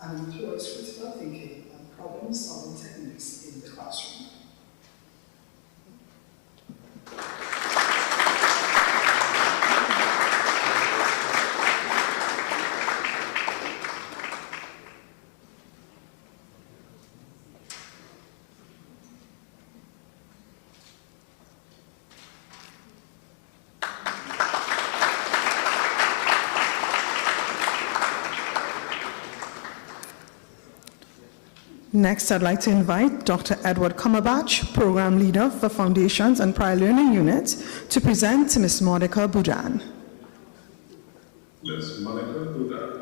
and employs critical thinking and problem-solving techniques in the classroom. Next, I'd like to invite Dr. Edward Cumberbatch, Program Leader for Foundations and Prior Learning Unit, to present Ms. Monica Boudan. Ms. Monica Boudan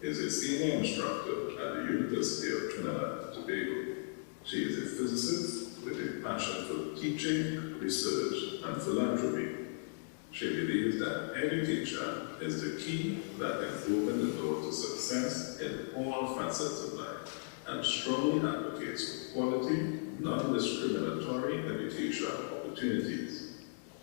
is a senior instructor at the University of Trinidad and Tobago. She is a physicist with a passion for teaching, research, and philanthropy. She believes that education is the key that can open the door to success in all facets of life, and strongly advocates for quality, non-discriminatory education opportunities.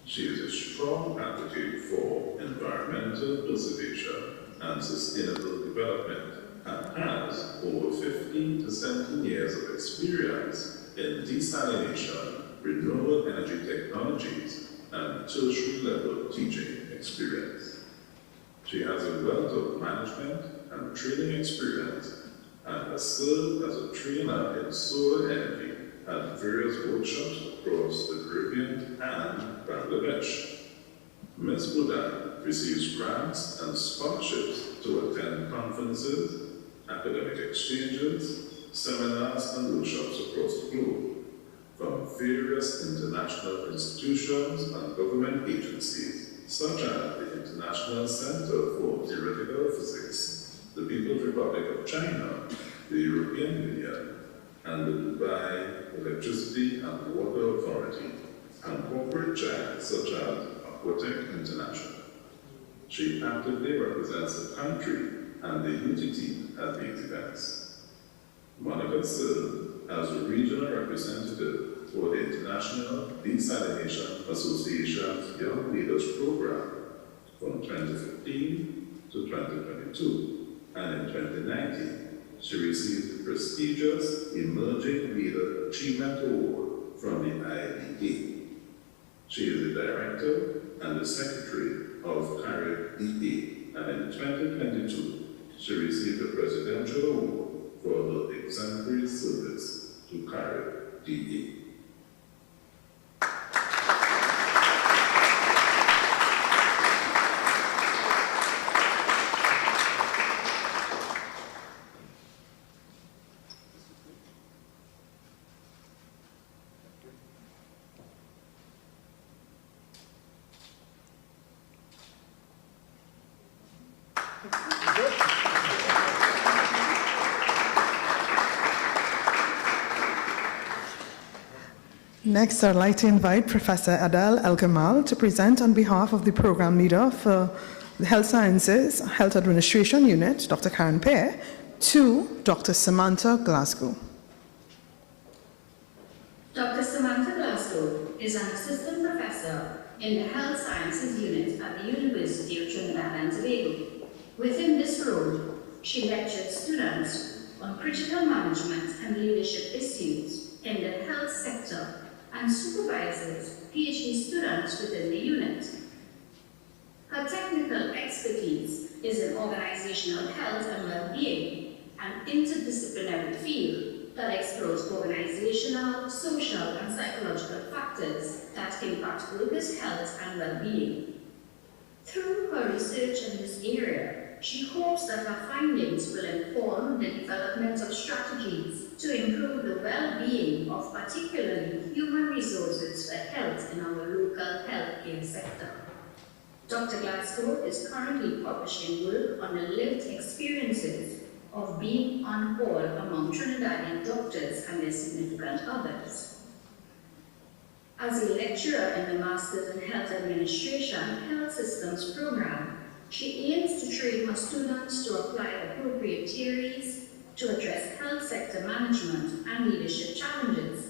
She is a strong advocate for environmental preservation and sustainable development, and has over 15 to 17 years of experience in desalination, renewable energy technologies, and tertiary level teaching experience. She has a wealth of management and training experience and has served as a trainer in solar energy at various workshops across the Caribbean and Bangladesh. Ms. Boudan receives grants and scholarships to attend conferences, academic exchanges, seminars, and workshops across the globe from various international institutions and government agencies, such as the International Center for Theoretical Physics, the People's Republic of China, the European Union, and the Dubai Electricity and Water Authority, and corporate giants such as Aquatech International. She actively represents the country and the UTT at these events. Monica served as a regional representative for the International Desalination Association's Young Leaders Program from 2015 to 2022. And in 2019, she received the prestigious Emerging Leader Achievement Award from the IDA. She is the director and the secretary of CARIB DA, and in 2022, she received the Presidential Award for her exemplary service to CARIB DA. Next, I'd like to invite Professor Adele El-Gamal to present on behalf of the Program Leader for the Health Sciences, Health Administration Unit, Dr. Karen Pear, to Dr. Samantha Glasgow. Dr. Samantha Glasgow is an assistant professor in the Health Sciences Unit at the University of Trinidad and Tobago. Within this role, she lectures students on critical management and leadership issues in the health sector and supervises PhD students within the unit. Her technical expertise is in organizational health and well-being, an interdisciplinary field that explores organizational, social, and psychological factors that impact workers' health and well-being. Through her research in this area, she hopes that her findings will inform the development of strategies to improve the well-being of particularly human resources for health in our local healthcare sector. Dr. Glasgow is currently publishing work on the lived experiences of being on call among Trinidadian doctors and their significant others. As a lecturer in the Masters in Health Administration Health Systems program, she aims to train her students to apply appropriate theories to address health sector management and leadership challenges,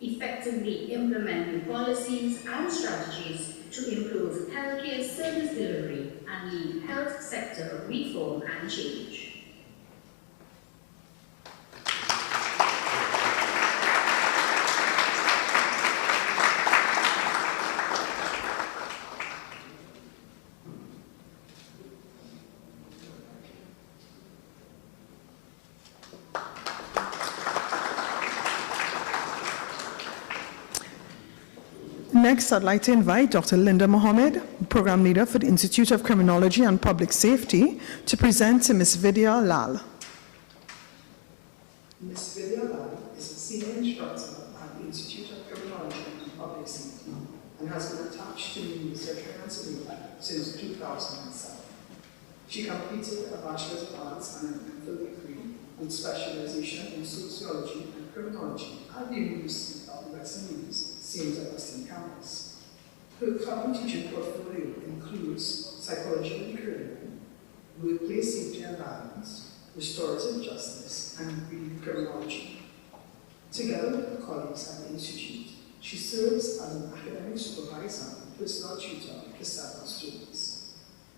effectively implement new policies and strategies to improve healthcare service delivery and lead health sector reform and change. Next, I'd like to invite Dr. Linda Mohammed, Program Leader for the Institute of Criminology and Public Safety, to present to Ms. Vidya Lal. Ms. Vidya Lal is a senior instructor at the Institute of Criminology and Public Safety and has been attached to the University of Pennsylvania since 2007. She completed a Bachelor's of Arts and an MPhil degree with specialization in sociology and criminology at the University of the West Indies, St. Augustine campus. Her current teaching portfolio includes psychology and curriculum, workplace safety and violence, restorative justice, and breed criminology. Together with her colleagues at the Institute, she serves as an academic supervisor and personal tutor for several students.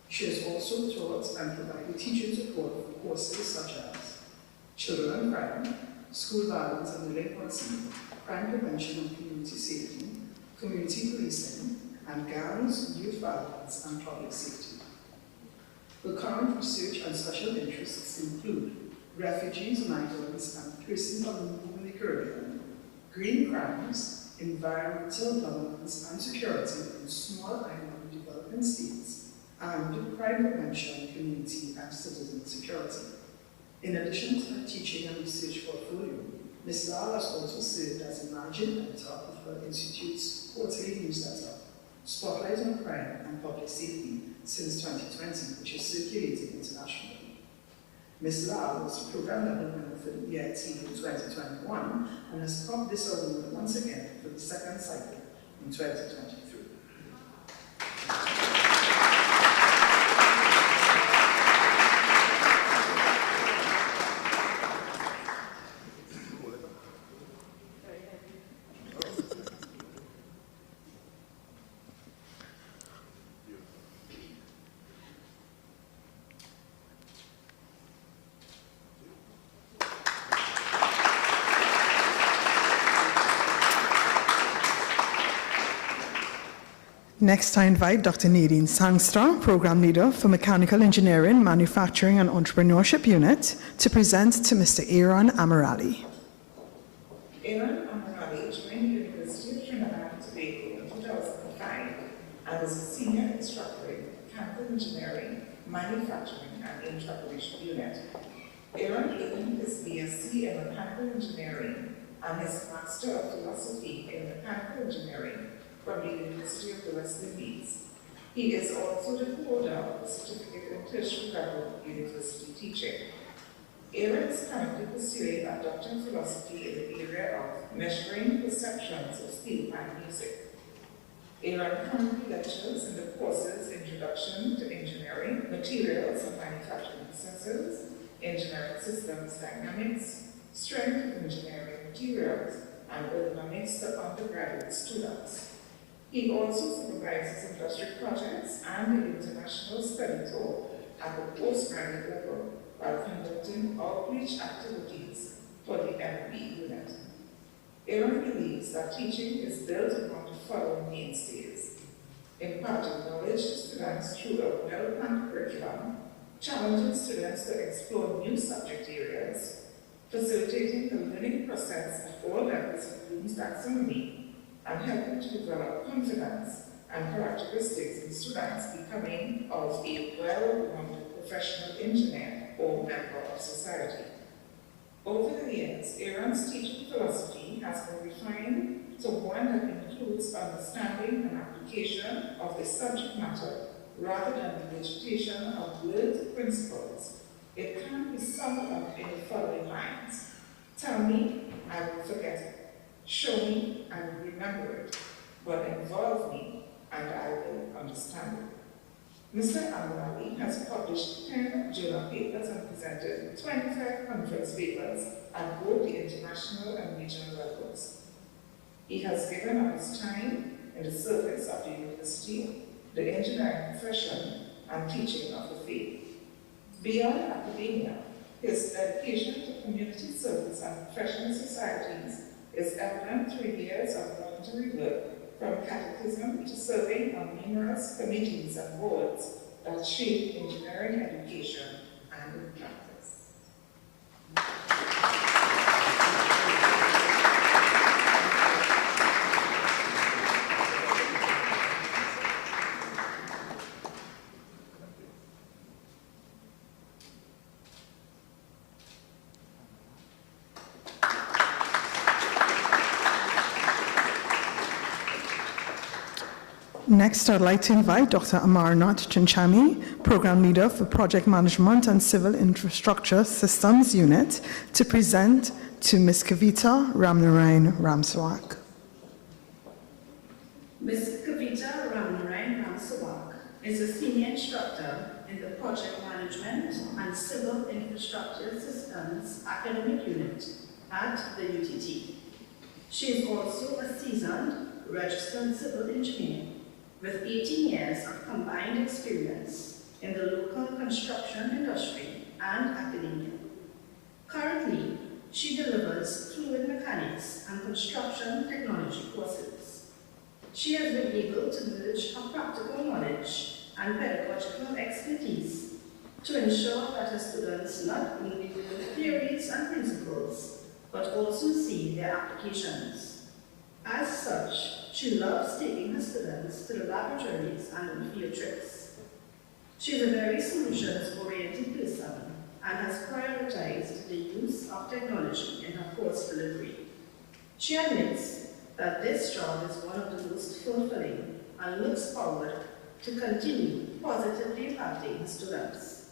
She has also taught and provided teaching support for courses such as Children and Crime, School Violence and Delinquency, Crime Prevention and Community Safety, Community Policing, and gangs, youth violence, and public safety. Her current research and special interests include refugees, migrants, and persons on the move in the Caribbean, green crimes, environmental governance and security in small island developing states, and crime prevention, community, and citizen security. In addition to her teaching and research portfolio, Ms. Lal has also served as a managing editor of her institute's quarterly newsletter, Spotlight on Crime and Public Safety, since 2020, which is circulated internationally. Ms. Lal was the program level winner for the EIT in 2021 and has topped this award once again for the second cycle in 2023. Next, I invite Dr. Nadine Sangstra, Program Leader for Mechanical Engineering, Manufacturing and Entrepreneurship Unit, to present to Mr. Aaron Amirali. Aaron Amirali joined the University of Trinidad and Tobago in 2005 and was a senior instructor in Mechanical Engineering, Manufacturing and Entrepreneurship Unit. Aaron earned his BSc in Mechanical Engineering and his Master of Philosophy in Mechanical Engineering from the University of the West Indies. He is also the holder of the Certificate in Tertiary Level University Teaching. Aaron is currently pursuing a Doctor of Philosophy in the area of measuring perceptions of steel and music. Aaron currently lectures in the courses Introduction to Engineering, Materials and Manufacturing Processes, Engineering Systems Dynamics, Strength of Engineering Materials, and Ergonomics to undergraduate students. He also supervises industry projects and the international study tour at the postgraduate level while conducting outreach activities for the MB unit. Aaron believes that teaching is built upon the following mainstays: imparting knowledge to students through a well-planned curriculum, challenging students to explore new subject areas, facilitating the learning process at all levels of Bloom's taxonomy, and helping to develop confidence and characteristics in students becoming of a well-rounded professional engineer or member of society. Over the years, Aaron's teaching philosophy has been refined to one that includes understanding and application of the subject matter rather than the vegetation of learned principles. It can be summed up Tell me, I will forget it. Show me, I will remember it. But involve me, and I will understand it. Mr. Al-Mali has published 10 journal papers and presented 25 conference papers at both the international and regional levels. He has given up his time in the service of the university, the engineering profession, and teaching of the faith. Beyond academia, his dedication to community service and professional societies is evident through years of voluntary work, from catechism to serving on numerous committees and boards that shape engineering education and practice. Next, I'd like to invite Dr. Amarnath Chinchami, Program Leader for Project Management and Civil Infrastructure Systems Unit, to present to Ms. Kavita Ramnarayan Ramsawak. Ms. Kavita Ramnarayan Ramsawak is a senior instructor in the Project Management and Civil Infrastructure Systems Academic Unit at the UTT. She is also a seasoned registered civil engineer with 18 years of combined experience in the local construction industry and academia. Currently, she delivers fluid mechanics and construction technology courses. She has been able to merge her practical knowledge and pedagogical expertise to ensure that her students not only learn theories and principles, but also see their applications. As such, she loves taking her students to the laboratories and on field trips. She is a very solutions-oriented person and has prioritized the use of technology in her course delivery. She admits that this job is one of the most fulfilling and looks forward to continue positively impacting her students.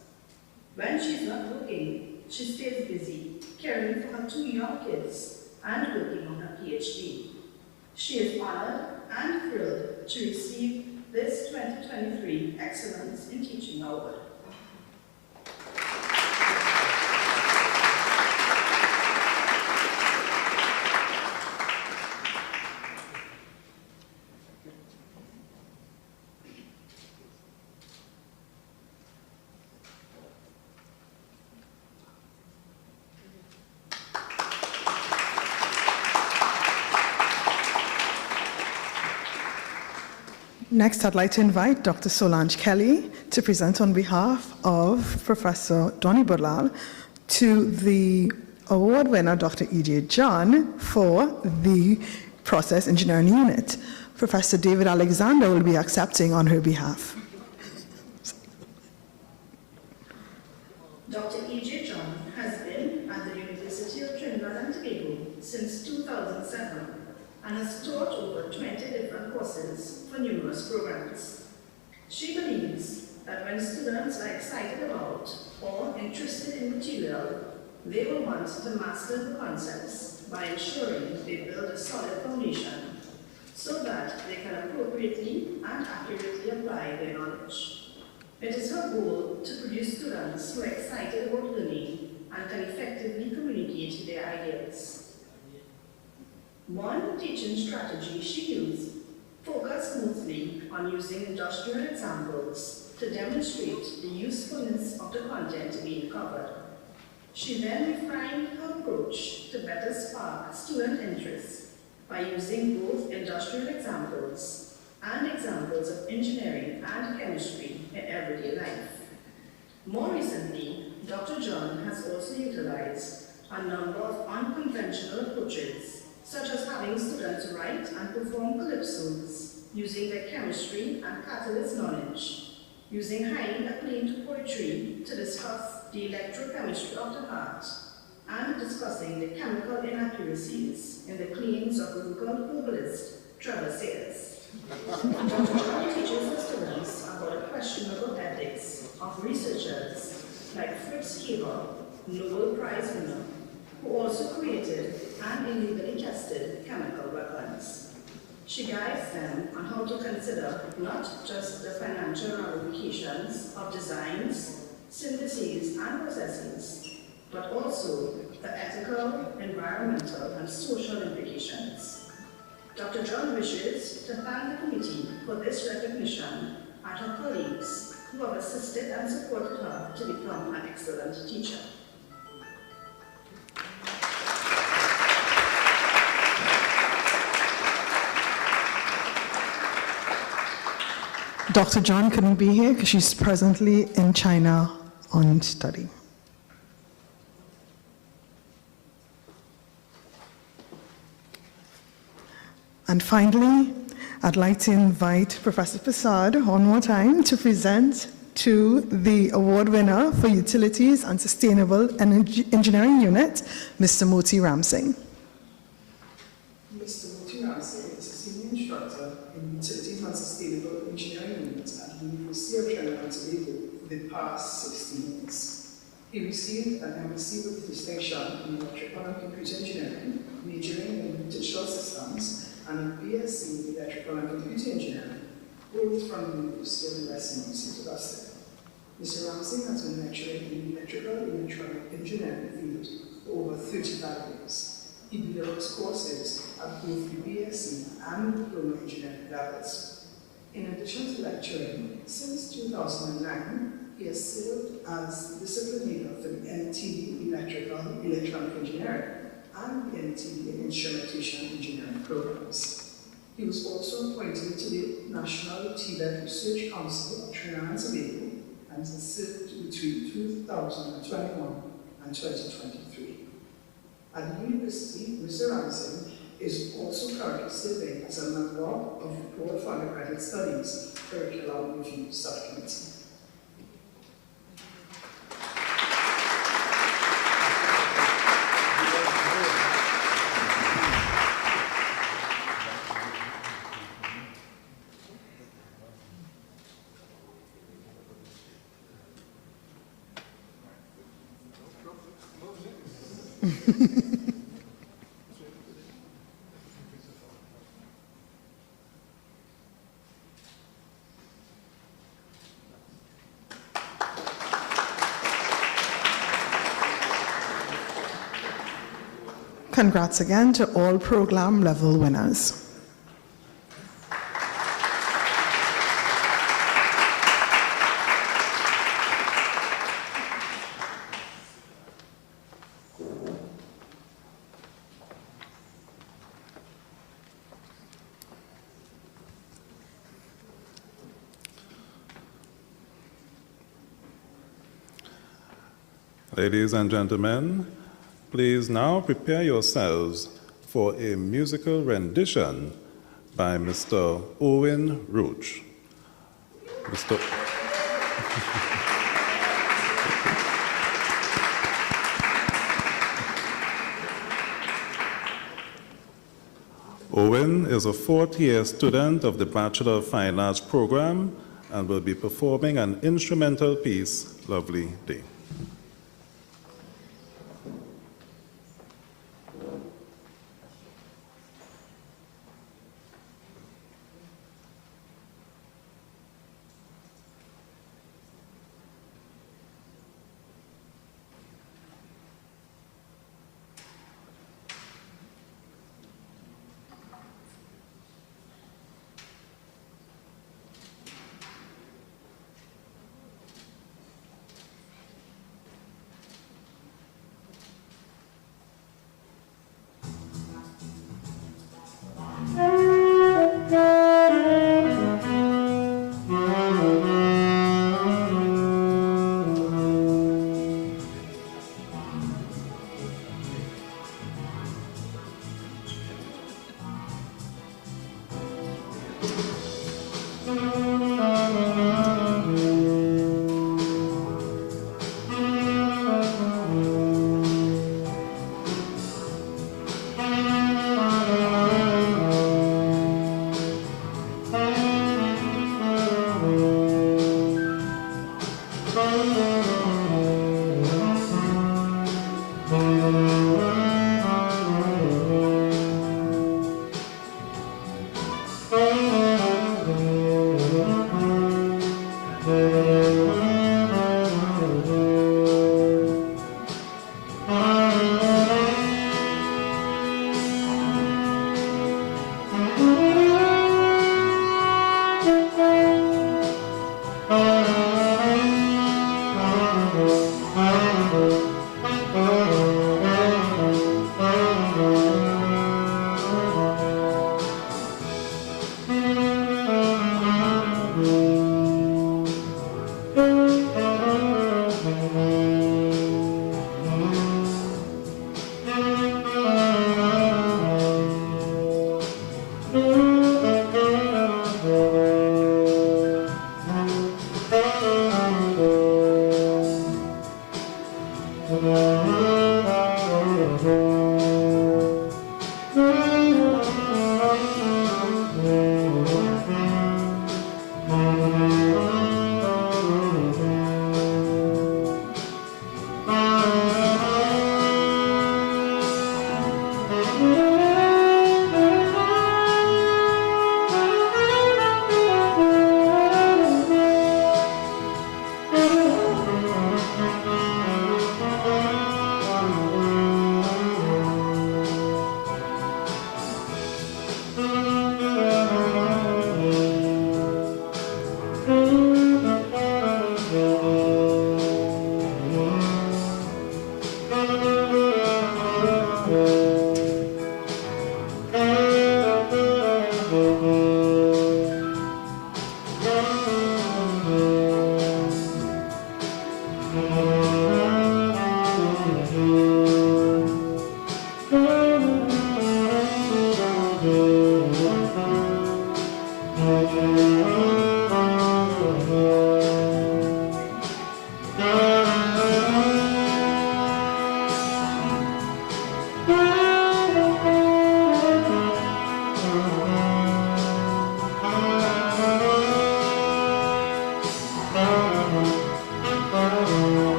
When she's not working, she stays busy caring for her 2 young kids and working on her PhD. She is honored and thrilled to receive this 2023 Excellence in Teaching Award. Next, I'd like to invite Dr. Solange Kelly to present on behalf of Professor Donny Budlal to the award winner, Dr. E.J. John, for the Process Engineering Unit. Professor David Alexander will be accepting on her behalf. Dr. E.J. John has been at the University of Trinidad and Tobago since 2007 and has taught over 20 different courses for numerous programs. She believes that when students are excited about or interested in material, they will want to master the concepts by ensuring they build a solid foundation so that they can appropriately and accurately apply their knowledge. It is her goal to produce students who are excited about learning and can effectively communicate their ideas. One teaching strategy she used focused mostly on using industrial examples to demonstrate the usefulness of the content being covered. She then refined her approach to better spark student interest by using both industrial examples and examples of engineering and chemistry in everyday life. More recently, Dr. John has also utilized a number of unconventional approaches, such as having students write and perform calypsos using their chemistry and catalyst knowledge, using highly acclaimed poetry to discuss the electrochemistry of the heart, and discussing the chemical inaccuracies in the claims of local herbalist Trevor Sayers. Dr. John teaches the students about the questionable ethics of researchers like Fritz Haber, Nobel Prize winner, who also created and illegally tested chemical weapons. She guides them on how to consider not just the financial ramifications of designs, syntheses, and processes, but also the ethical, environmental, and social implications. Dr. John wishes to thank the committee for this recognition and her colleagues who have assisted and supported her to become an excellent teacher. Dr. John couldn't be here because she's presently in China on study. And finally, I'd like to invite Professor Prasad one more time to present to the award winner for Utilities and Sustainable Engineering Unit, Mr. Moti Ramsingh. Mr. Moti Ramsingh is a senior instructor in Utilities and Sustainable Engineering Unit at the University of Trinidad and Tobago for the past 16 years. He received an MSc with distinction in Electrical and Computer Engineering, majoring in Digital Systems, and a BSc in Electrical and Computer Engineering, both from the University of the West Indies, St. Augustine. Mr. Ramsingh has been lecturing in the electrical and electronic engineering field for over 35 years. He delivers courses at both the BSc and diploma engineering levels. In addition to lecturing, since 2009, he has served as discipline leader for the NTD Electrical Electronic Engineering and the NTD Instrumentation Engineering programs. He was also appointed to the National TVET Research Council of Trinidad and Tobago and has served between 2021 and 2023. At the university, Mr. Ramsingh is also currently serving as a member of the Board for Undergraduate Studies Curriculum Review Subcommittee. Congrats again to all program level winners. Ladies and gentlemen, please now prepare yourselves for a musical rendition by Mr. Owen Roach. Mr. Owen is a fourth-year student of the Bachelor of Fine Arts program and will be performing an instrumental piece, Lovely Day.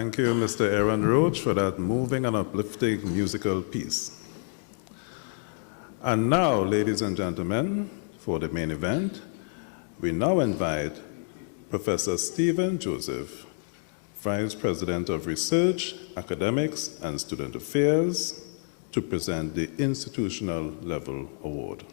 Thank you, Mr. Aaron Roach, for that moving and uplifting musical piece. And now, ladies and gentlemen, for the main event, we now invite Professor Stephen Joseph, Vice President of Research, Academics, and Student Affairs, to present the Institutional Level Award.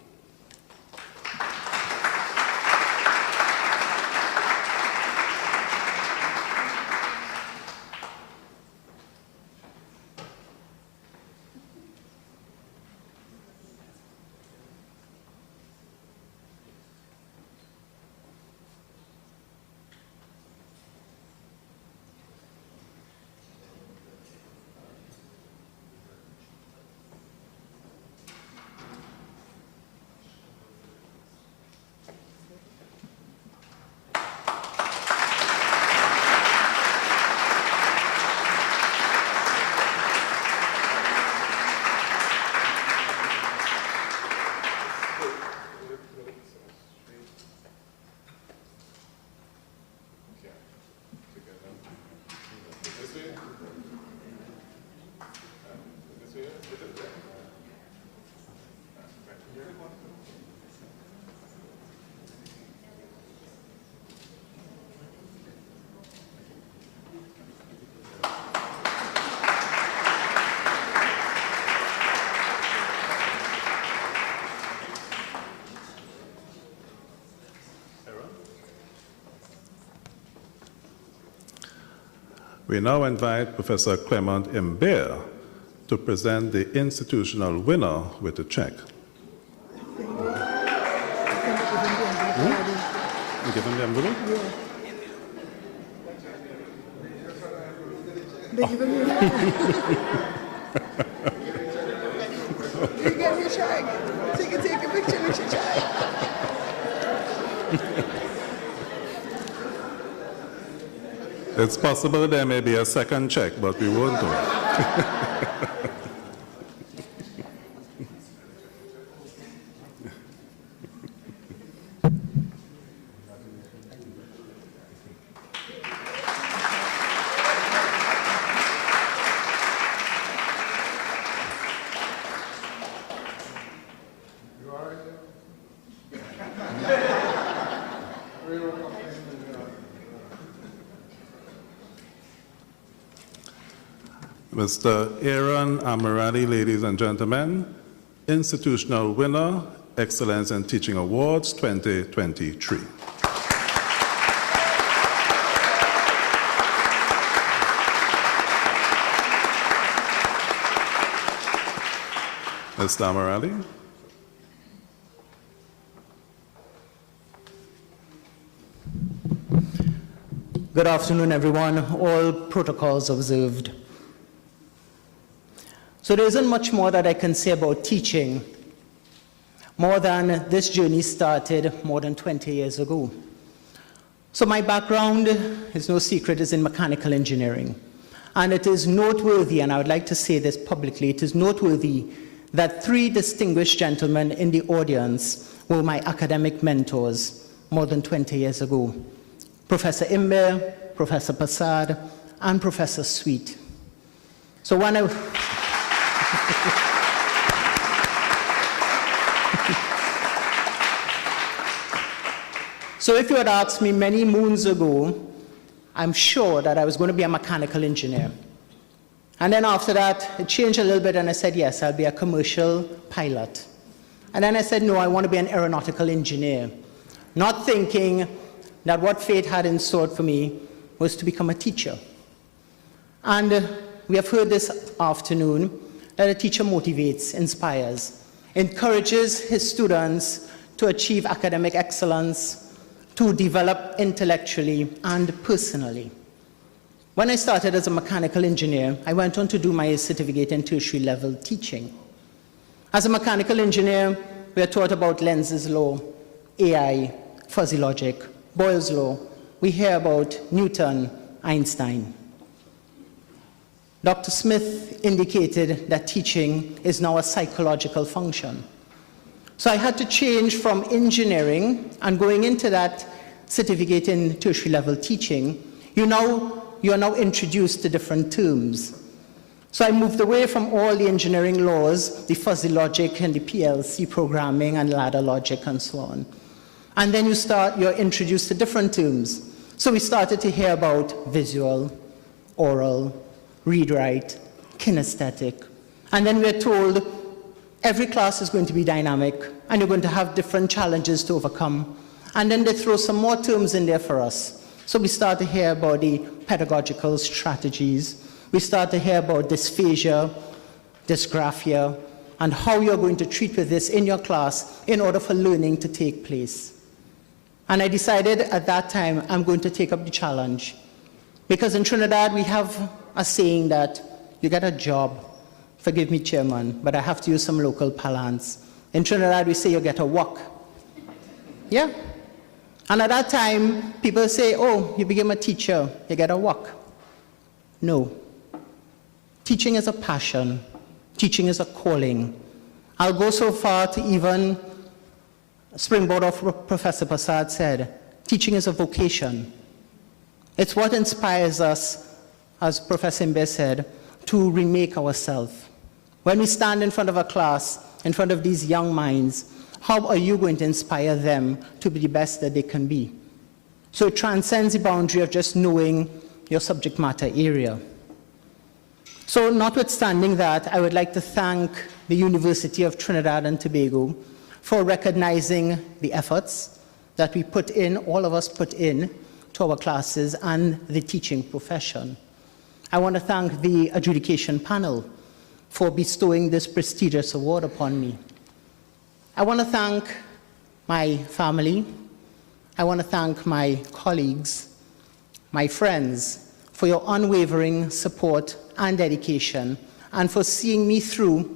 We now invite Professor Clement Imbert to present the institutional winner with a check. You give him the envelope? Yeah. They give him your You get your check. So you can take a picture with your check. It's possible there may be a second check, but we won't do it. Mr. Aaron Amirali, ladies and gentlemen, Institutional Winner, Excellence in Teaching Awards 2023. Ms. Damarelli? Good afternoon, everyone. All protocols observed. So there isn't much more that I can say about teaching, more than this journey started more than 20 years ago. So my background, is no secret, is in mechanical engineering. And it is noteworthy, and I would like to say this publicly, it is noteworthy that 3 distinguished gentlemen in the audience were my academic mentors more than 20 years ago. Professor Imbe, Professor Prasad, and Professor Sweet. So when I... So if you had asked me many moons ago, I'm sure that I was going to be a mechanical engineer. And then after that, it changed a little bit, and I said, yes, I'll be a commercial pilot. And then I said, no, I want to be an aeronautical engineer, not thinking that what fate had in store for me was to become a teacher. And we have heard this afternoon that a teacher motivates, inspires, encourages his students to achieve academic excellence, to develop intellectually and personally. When I started as a mechanical engineer, I went on to do my certificate in tertiary level teaching. As a mechanical engineer, we are taught about Lenz's law, AI, fuzzy logic, Boyle's law. We hear about Newton, Einstein. Dr. Smith indicated that teaching is now a psychological function. So I had to change from engineering and going into that certificate in tertiary level teaching. You are now introduced to different terms. So I moved away from all the engineering laws, the fuzzy logic and the PLC programming and ladder logic and so on. And then you're introduced to different terms. So we started to hear about visual, oral, read-write, kinesthetic. And then we're told every class is going to be dynamic, and you're going to have different challenges to overcome. And then they throw some more terms in there for us. So we start to hear about the pedagogical strategies. We start to hear about dysphagia, dysgraphia, and how you're going to treat with this in your class in order for learning to take place. And I decided at that time I'm going to take up the challenge. Because in Trinidad we have a saying that you get a job, forgive me, Chairman, but I have to use some local parlance. In Trinidad, we say you get a walk. Yeah. And at that time, people say, oh, you became a teacher, you get a walk. No. Teaching is a passion. Teaching is a calling. I'll go so far to even springboard off what Professor Prasad said. Teaching is a vocation. It's what inspires us, as Professor Imbe said, to remake ourselves. When we stand in front of a class, in front of these young minds, how are you going to inspire them to be the best that they can be? So it transcends the boundary of just knowing your subject matter area. So notwithstanding that, I would like to thank the University of Trinidad and Tobago for recognizing the efforts that we put in, all of us put in, to our classes and the teaching profession. I want to thank the adjudication panel for bestowing this prestigious award upon me. I want to thank my family. I want to thank my colleagues, my friends, for your unwavering support and dedication, and for seeing me through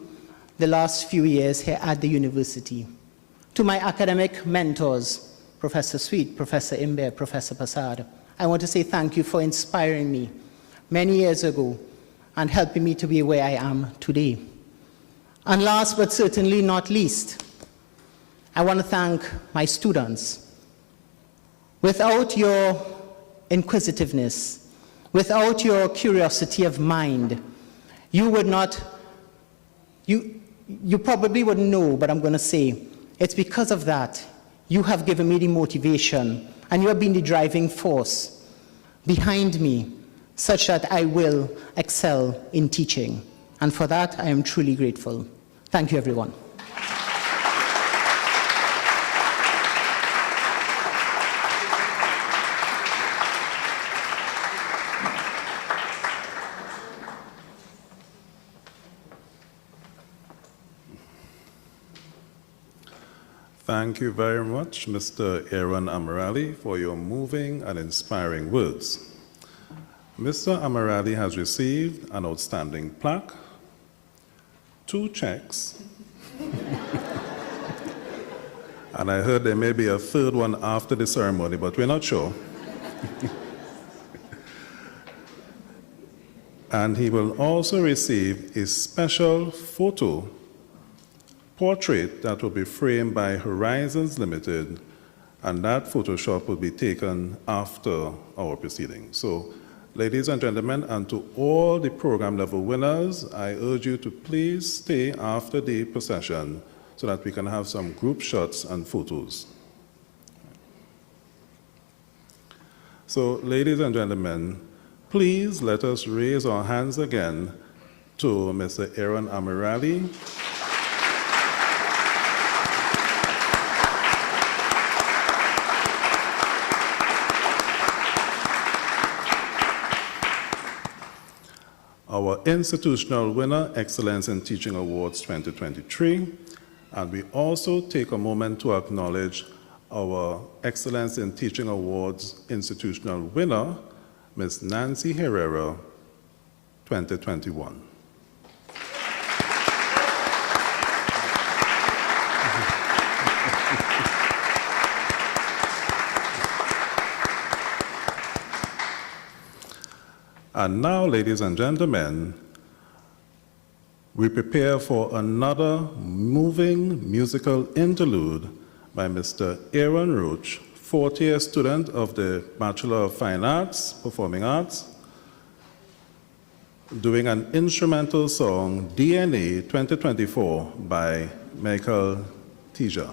the last few years here at the university. To my academic mentors, Professor Sweet, Professor Imbe, Professor Prasad, I want to say thank you for inspiring me many years ago and helping me to be where I am today. And last but certainly not least, I want to thank my students. Without your inquisitiveness, without your curiosity of mind, you would not, you probably wouldn't know, but I'm going to say, it's because of that you have given me the motivation and you have been the driving force behind me such that I will excel in teaching. And for that, I am truly grateful. Thank you, everyone. Thank you very much, Mr. Aaron Amirali, for your moving and inspiring words. Mr. Amirali has received an outstanding plaque, 2 checks, and I heard there may be a third one after the ceremony, but we're not sure. And he will also receive a special photo portrait that will be framed by Horizons Limited, and that Photoshop will be taken after our proceedings. So, ladies and gentlemen, and to all the program level winners, I urge you to please stay after the procession so that we can have some group shots and photos. So, ladies and gentlemen, please let us raise our hands again to Mr. Aaron Amirali. Our institutional winner, Excellence in Teaching Awards 2023, and we also take a moment to acknowledge our Excellence in Teaching Awards institutional winner, Ms. Nancy Herrera, 2021. And now, ladies and gentlemen, we prepare for another moving musical interlude by Mr. Aaron Roach, 4th-year student of the Bachelor of Fine Arts, Performing Arts, doing an instrumental song, DNA 2024, by Michael Tija.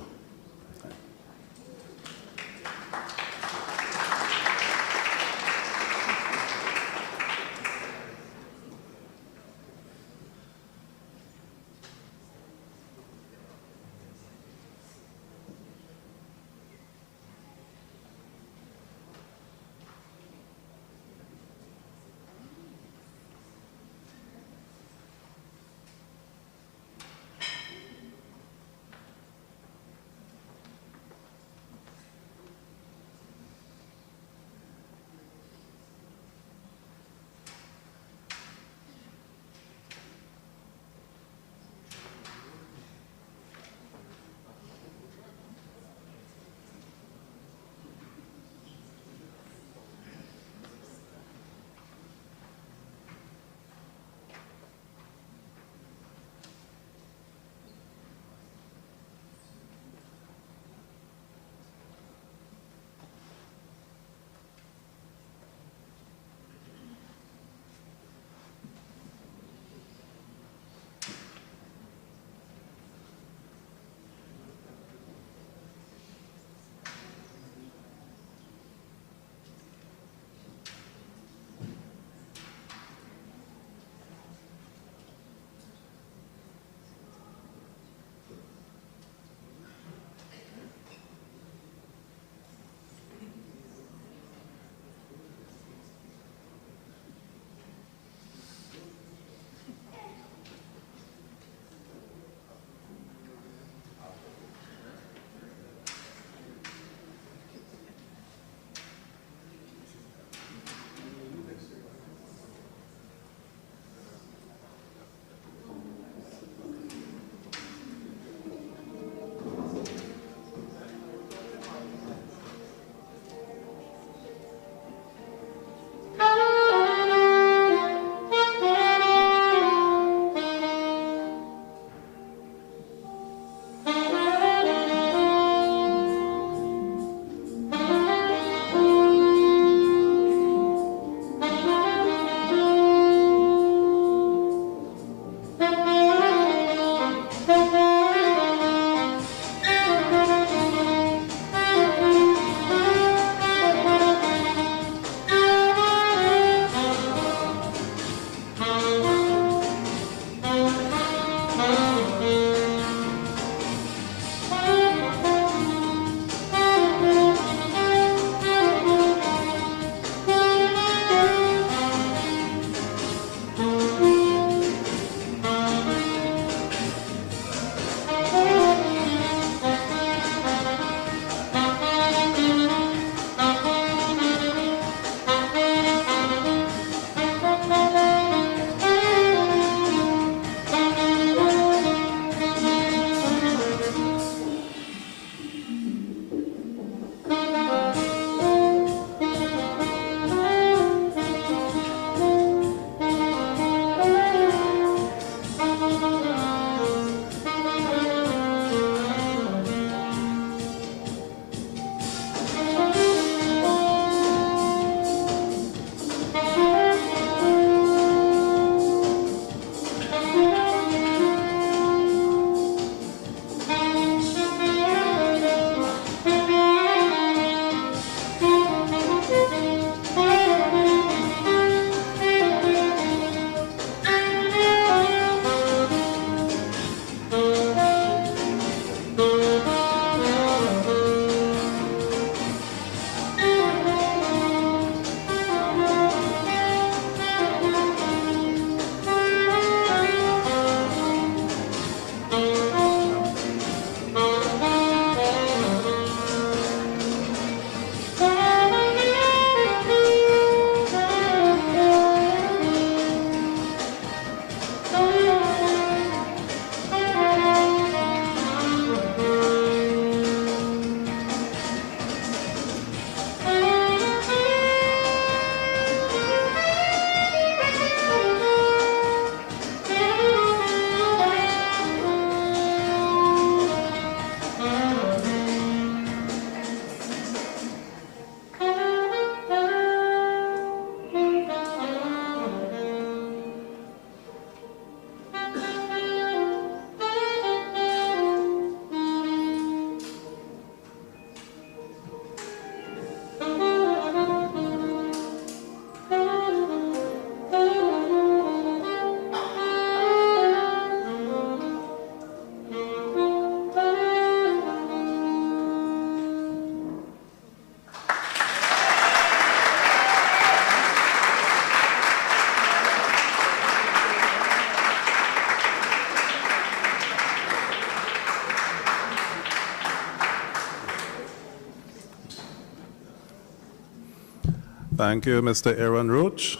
Thank you, Mr. Aaron Roach,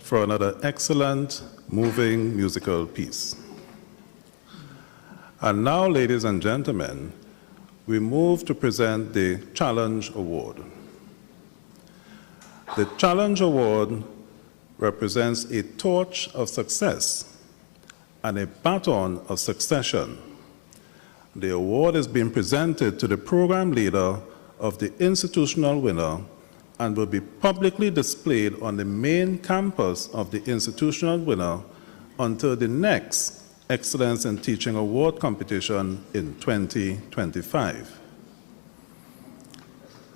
for another excellent, moving musical piece. And now, ladies and gentlemen, we move to present the Challenge Award. The Challenge Award represents a torch of success and a baton of succession. The award is being presented to the program leader of the institutional winner and will be publicly displayed on the main campus of the institutional winner until the next Excellence in Teaching Award competition in 2025.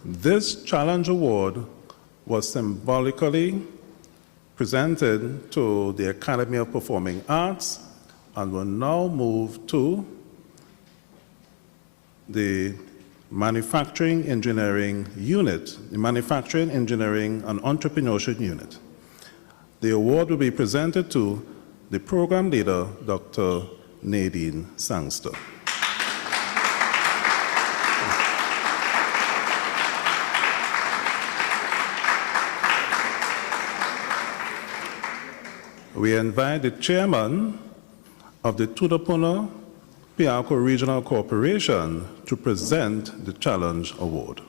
This Challenge Award was symbolically presented to the Academy of Performing Arts and will now move to the Manufacturing Engineering Unit, the Manufacturing Engineering and Entrepreneurship Unit. The award will be presented to the program leader, Dr. Nadine Sangster. We invite the chairman of the Tudapuna Piarco Regional Corporation to present the Challenge Award.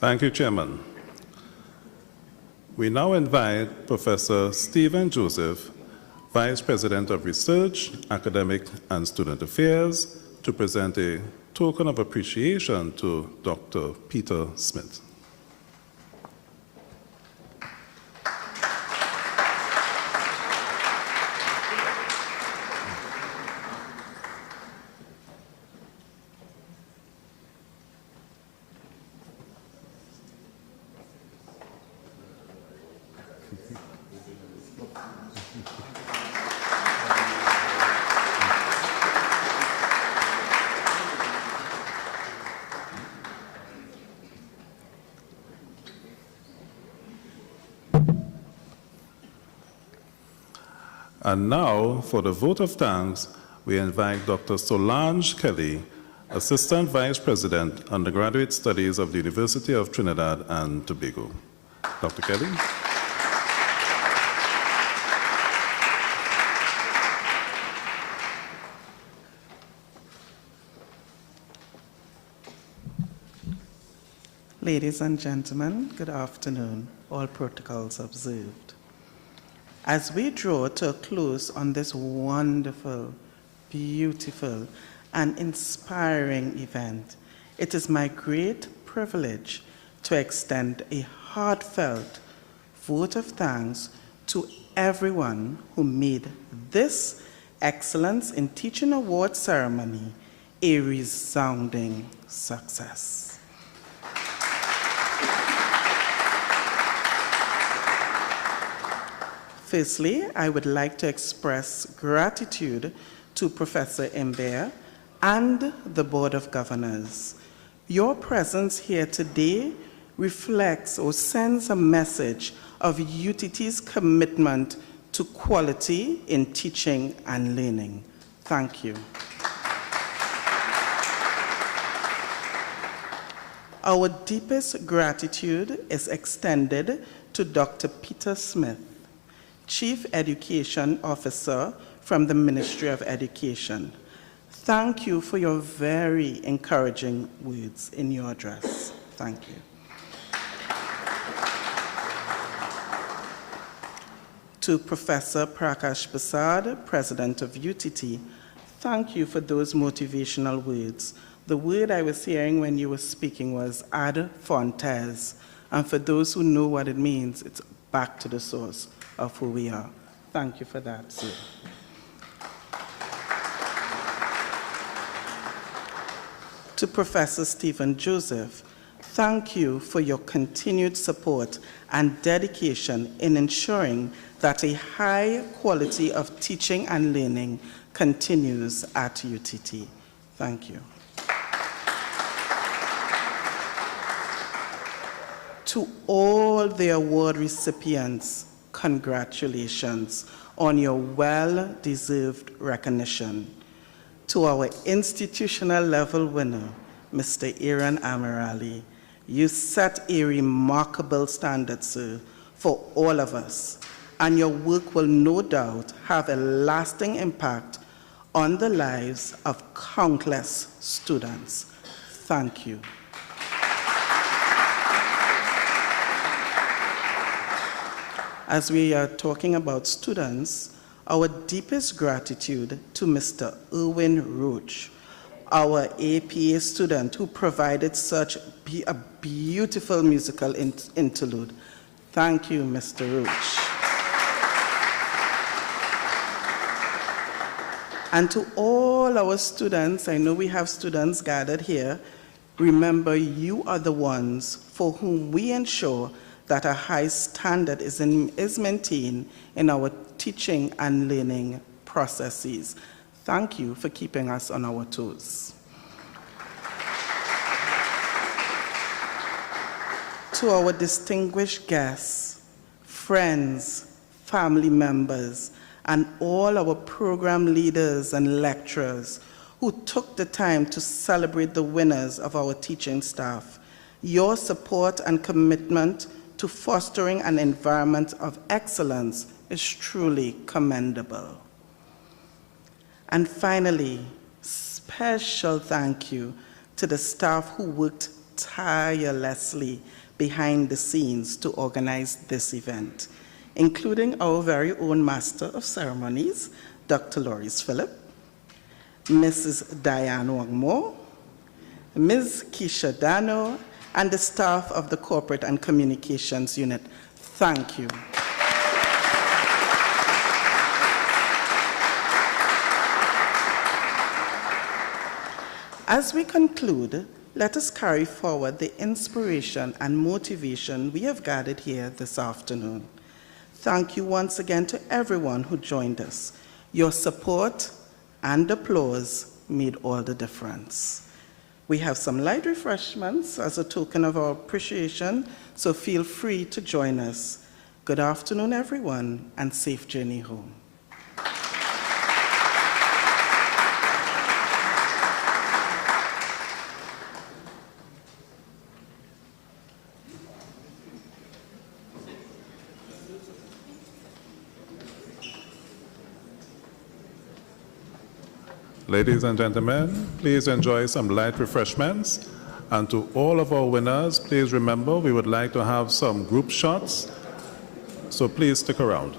Thank you, Chairman. We now invite Professor Stephen Joseph, Vice President of Research, Academic and Student Affairs, to present a token of appreciation to Dr. Peter Smith. And now, for the vote of thanks, we invite Dr. Solange Kelly, Assistant Vice President, Undergraduate Studies of the University of Trinidad and Tobago. Dr. Kelly. Ladies and gentlemen, good afternoon. All protocols observed. As we draw to a close on this wonderful, beautiful, and inspiring event, it is my great privilege to extend a heartfelt vote of thanks to everyone who made this Excellence in Teaching Award ceremony a resounding success. Firstly, I would like to express gratitude to Professor Imbert and the Board of Governors. Your presence here today reflects or sends a message of UTT's commitment to quality in teaching and learning. Thank you. Our deepest gratitude is extended to Dr. Peter Smith, Chief Education Officer from the Ministry of Education. Thank you for your very encouraging words in your address. Thank you. To Professor Prakash Prasad, President of UTT, thank you for those motivational words. The word I was hearing when you were speaking was ad fontes. And for those who know what it means, it's back to the source of who we are. Thank you for that, sir. To Professor Stephen Joseph, thank you for your continued support and dedication in ensuring that a high quality of teaching and learning continues at UTT. Thank you. To all the award recipients, congratulations on your well-deserved recognition. To our institutional level winner, Mr. Aaron Amirali, you set a remarkable standard, sir, for all of us, and your work will no doubt have a lasting impact on the lives of countless students. Thank you. As we are talking about students, our deepest gratitude to Mr. Erwin Roach, our APA student who provided such a beautiful musical interlude. Thank you, Mr. Roach. And to all our students, I know we have students gathered here, remember you are the ones for whom we ensure that a high standard is maintained in our teaching and learning processes. Thank you for keeping us on our toes. To our distinguished guests, friends, family members, and all our program leaders and lecturers who took the time to celebrate the winners of our teaching staff, your support and commitment to fostering an environment of excellence is truly commendable. And finally, special thank you to the staff who worked tirelessly behind the scenes to organize this event, including our very own Master of Ceremonies, Dr. Loris Phillip, Mrs. Diane Wangmo, Ms. Keisha Dano, and the staff of the Corporate and Communications Unit. Thank you. As we conclude, let us carry forward the inspiration and motivation we have gathered here this afternoon. Thank you once again to everyone who joined us. Your support and applause made all the difference. We have some light refreshments as a token of our appreciation, so feel free to join us. Good afternoon, everyone, and safe journey home. Ladies and gentlemen, please enjoy some light refreshments. And to all of our winners, please remember we would like to have some group shots, so please stick around.